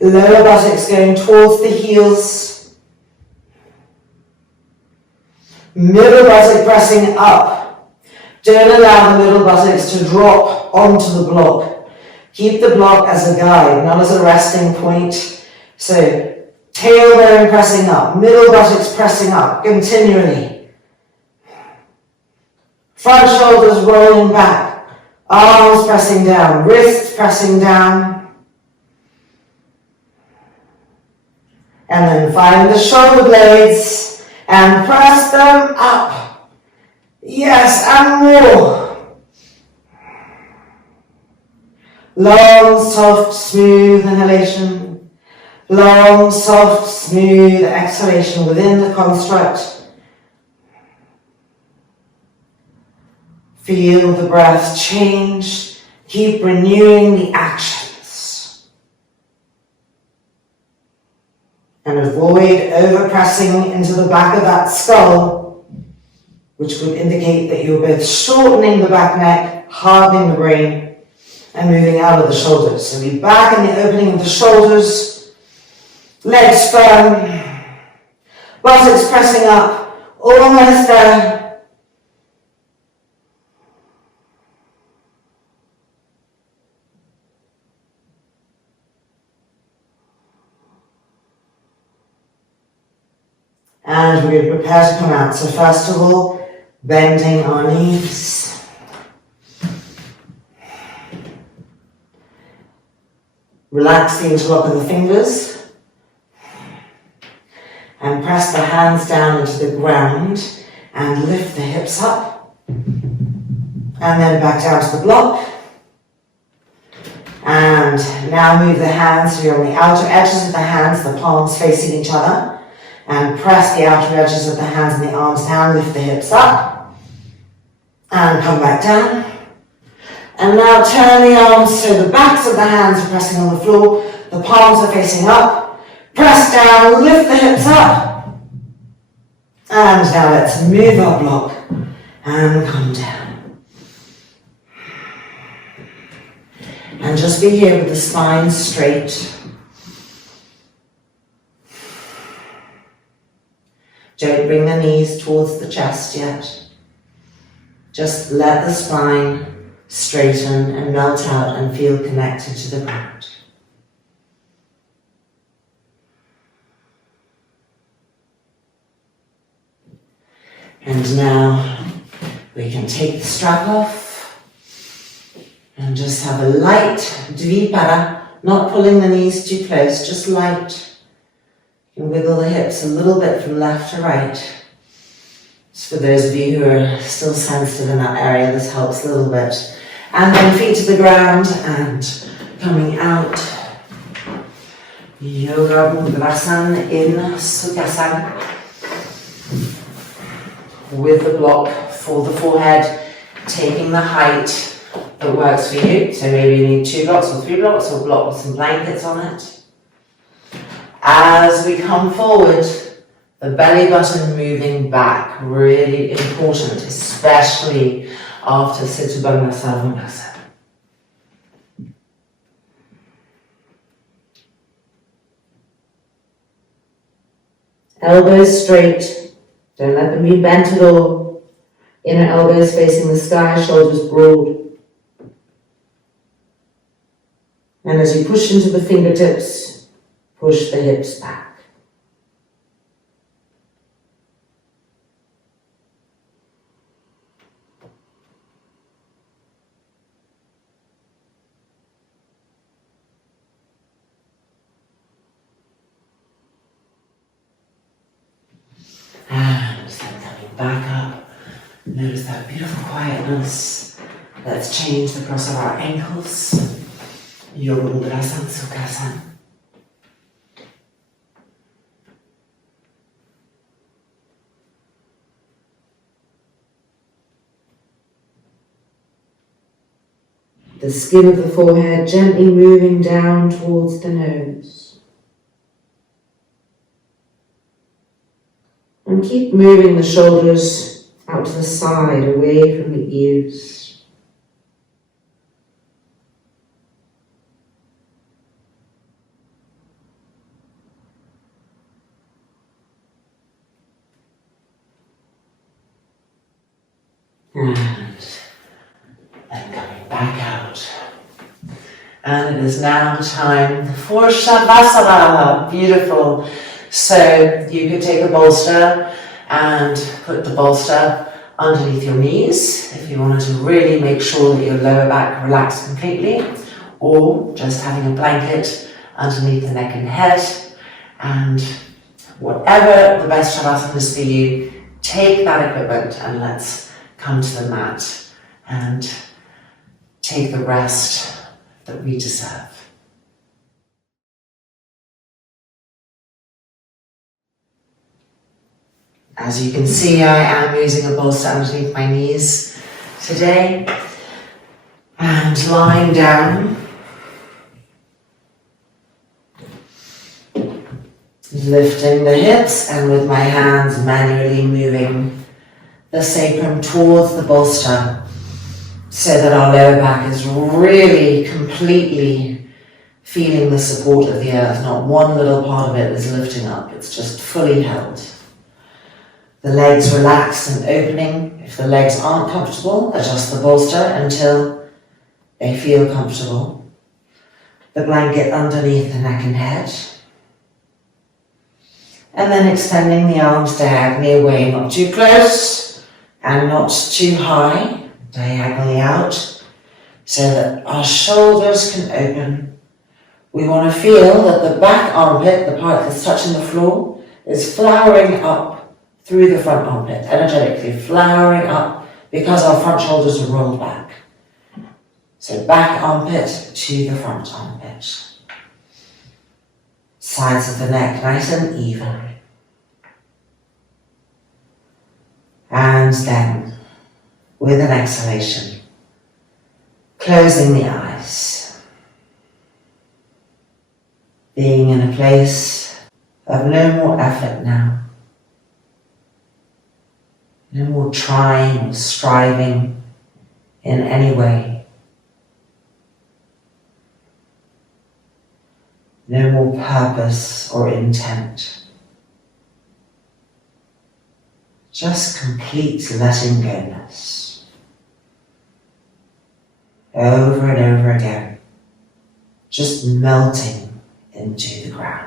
lower buttocks going towards the heels, middle buttock pressing up. Don't allow the middle buttocks to drop onto the block. Keep the block as a guide, not as a resting point. So tailbone pressing up, middle buttocks pressing up continually. Front shoulders rolling back, arms pressing down, wrists pressing down. And then find the shoulder blades and press them up. Yes, and more. Long, soft, smooth inhalation. Long, soft, smooth exhalation within the construct. Feel the breath change. Keep renewing the actions. And avoid overpressing into the back of that skull, which would indicate that you're both shortening the back neck, hardening the brain, and moving out of the shoulders. So be back in the opening of the shoulders, legs firm, buttocks pressing up, almost there. And we're going to prepare to come out. So first of all, bending our knees. Relax the interlock of the fingers. And press the hands down into the ground and lift the hips up. And then back down to the block. And now move the hands so you're on the outer edges of the hands, the palms facing each other. And press the outer edges of the hands and the arms down, lift the hips up, and come back down. And now turn the arms so the backs of the hands are pressing on the floor, the palms are facing up, press down, lift the hips up. And now let's move our block and come down. And just be here with the spine straight. Don't bring the knees towards the chest yet. Just let the spine straighten and melt out and feel connected to the ground. And now we can take the strap off and just have a light dvipara, not pulling the knees too close, just light. You And wiggle the hips a little bit from left to right. Just for those of you who are still sensitive in that area, this helps a little bit. And then feet to the ground and coming out. Yoga Mudras in Sukhasana. With the block for the forehead, taking the height that works for you. So maybe you need 2 blocks or 3 blocks, or block with some blankets on it. As we come forward, the belly button moving back, really important, especially after Siddha Savamasa. Elbows straight, don't let them be bent at all. Inner elbows facing the sky, shoulders broad. And as you push into the fingertips, push the hips back. And then coming back up, notice that beautiful quietness. Let's change the cross of our ankles. Yoga Mudras and Sukhasana. The skin of the forehead gently moving down towards the nose. And keep moving the shoulders out to the side, away from the ears. And then coming back out. And it is now time for Shavasana. Beautiful. So you could take a bolster and put the bolster underneath your knees if you wanted to really make sure that your lower back relaxed completely, or just having a blanket underneath the neck and head. And whatever the best Shavasana is for you, take that equipment and let's come to the mat and take the rest that we deserve. As you can see, I am using a bolster underneath my knees today, and lying down, lifting the hips, and with my hands manually moving the sacrum towards the bolster so that our lower back is really completely feeling the support of the earth. Not one little part of it is lifting up, it's just fully held. The legs relaxed and opening. If the legs aren't comfortable, adjust the bolster until they feel comfortable. The blanket underneath the neck and head. And then extending the arms diagonally away, not too close and not too high, diagonally out, so that our shoulders can open. We want to feel that the back armpit, the part that's touching the floor, is flowering up through the front armpit, energetically flowering up because our front shoulders are rolled back. So back armpit to the front armpit. Sides of the neck nice and even. And then, with an exhalation, closing the eyes. Being in a place of no more effort now. No more trying or striving in any way. No more purpose or intent. Just complete letting go-ness. Over and over again. Just melting into the ground.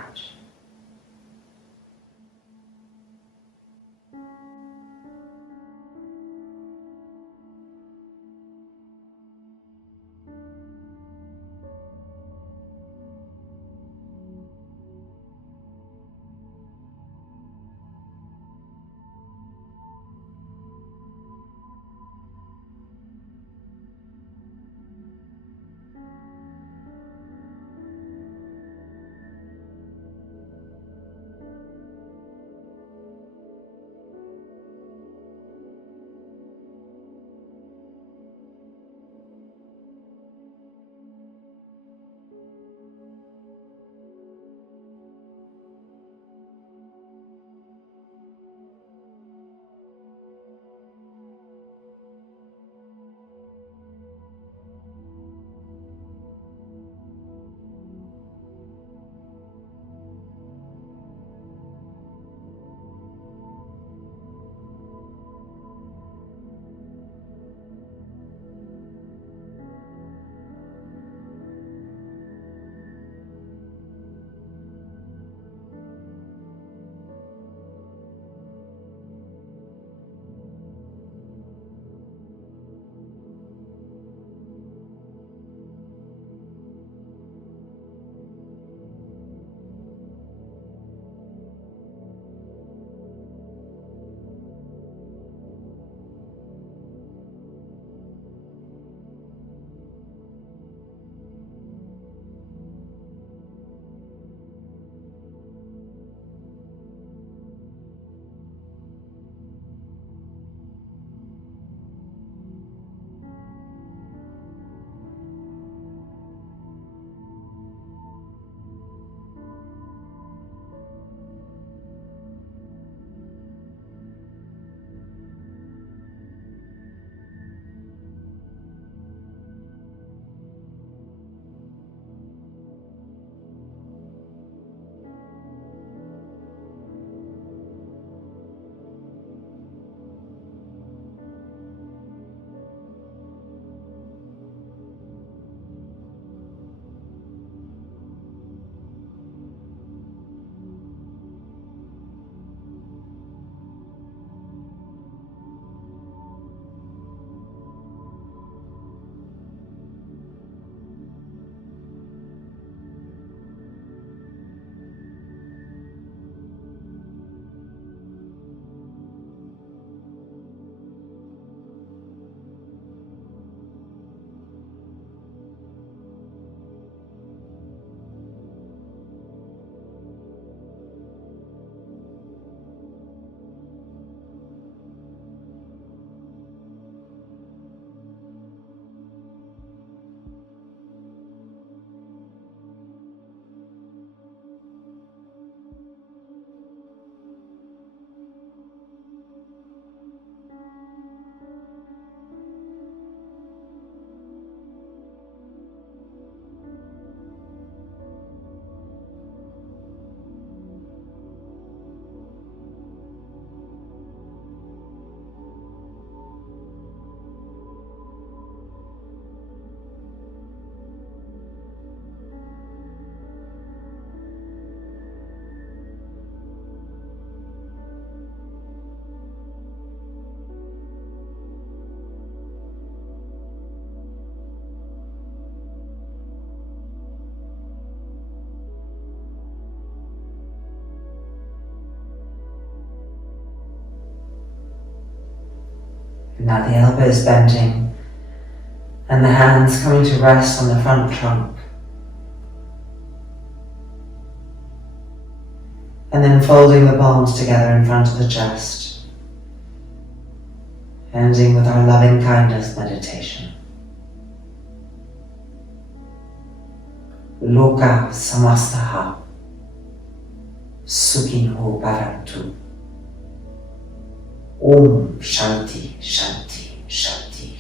And now the elbows bending and the hands coming to rest on the front trunk. And then folding the palms together in front of the chest, ending with our loving kindness meditation. Loka samastaha, sukhinho bhavantu. Om Shanti, Shanti, Shanti.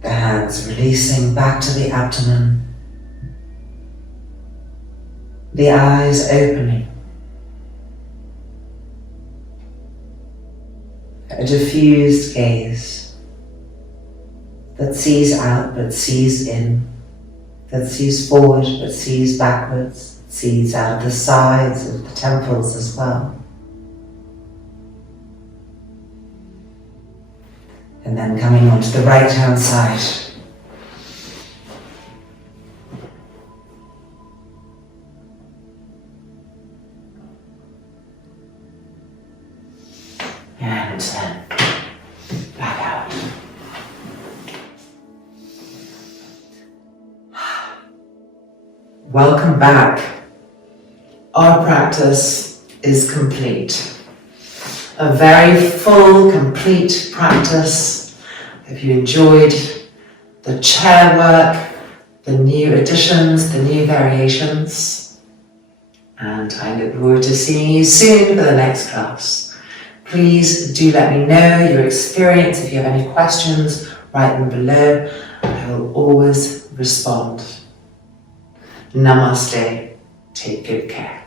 The hands releasing back to the abdomen. The eyes opening. A diffused gaze that sees out but sees in, that sees forward but sees backwards, sees out of the sides of the temples as well. And then coming onto the right hand side. And then back out. Welcome back. Our practice is complete. A very full, complete practice. If you enjoyed the chair work, the new additions, the new variations, and I look forward to seeing you soon for the next class. Please do let me know your experience. If you have any questions, write them below. I will always respond. Namaste. Take good care.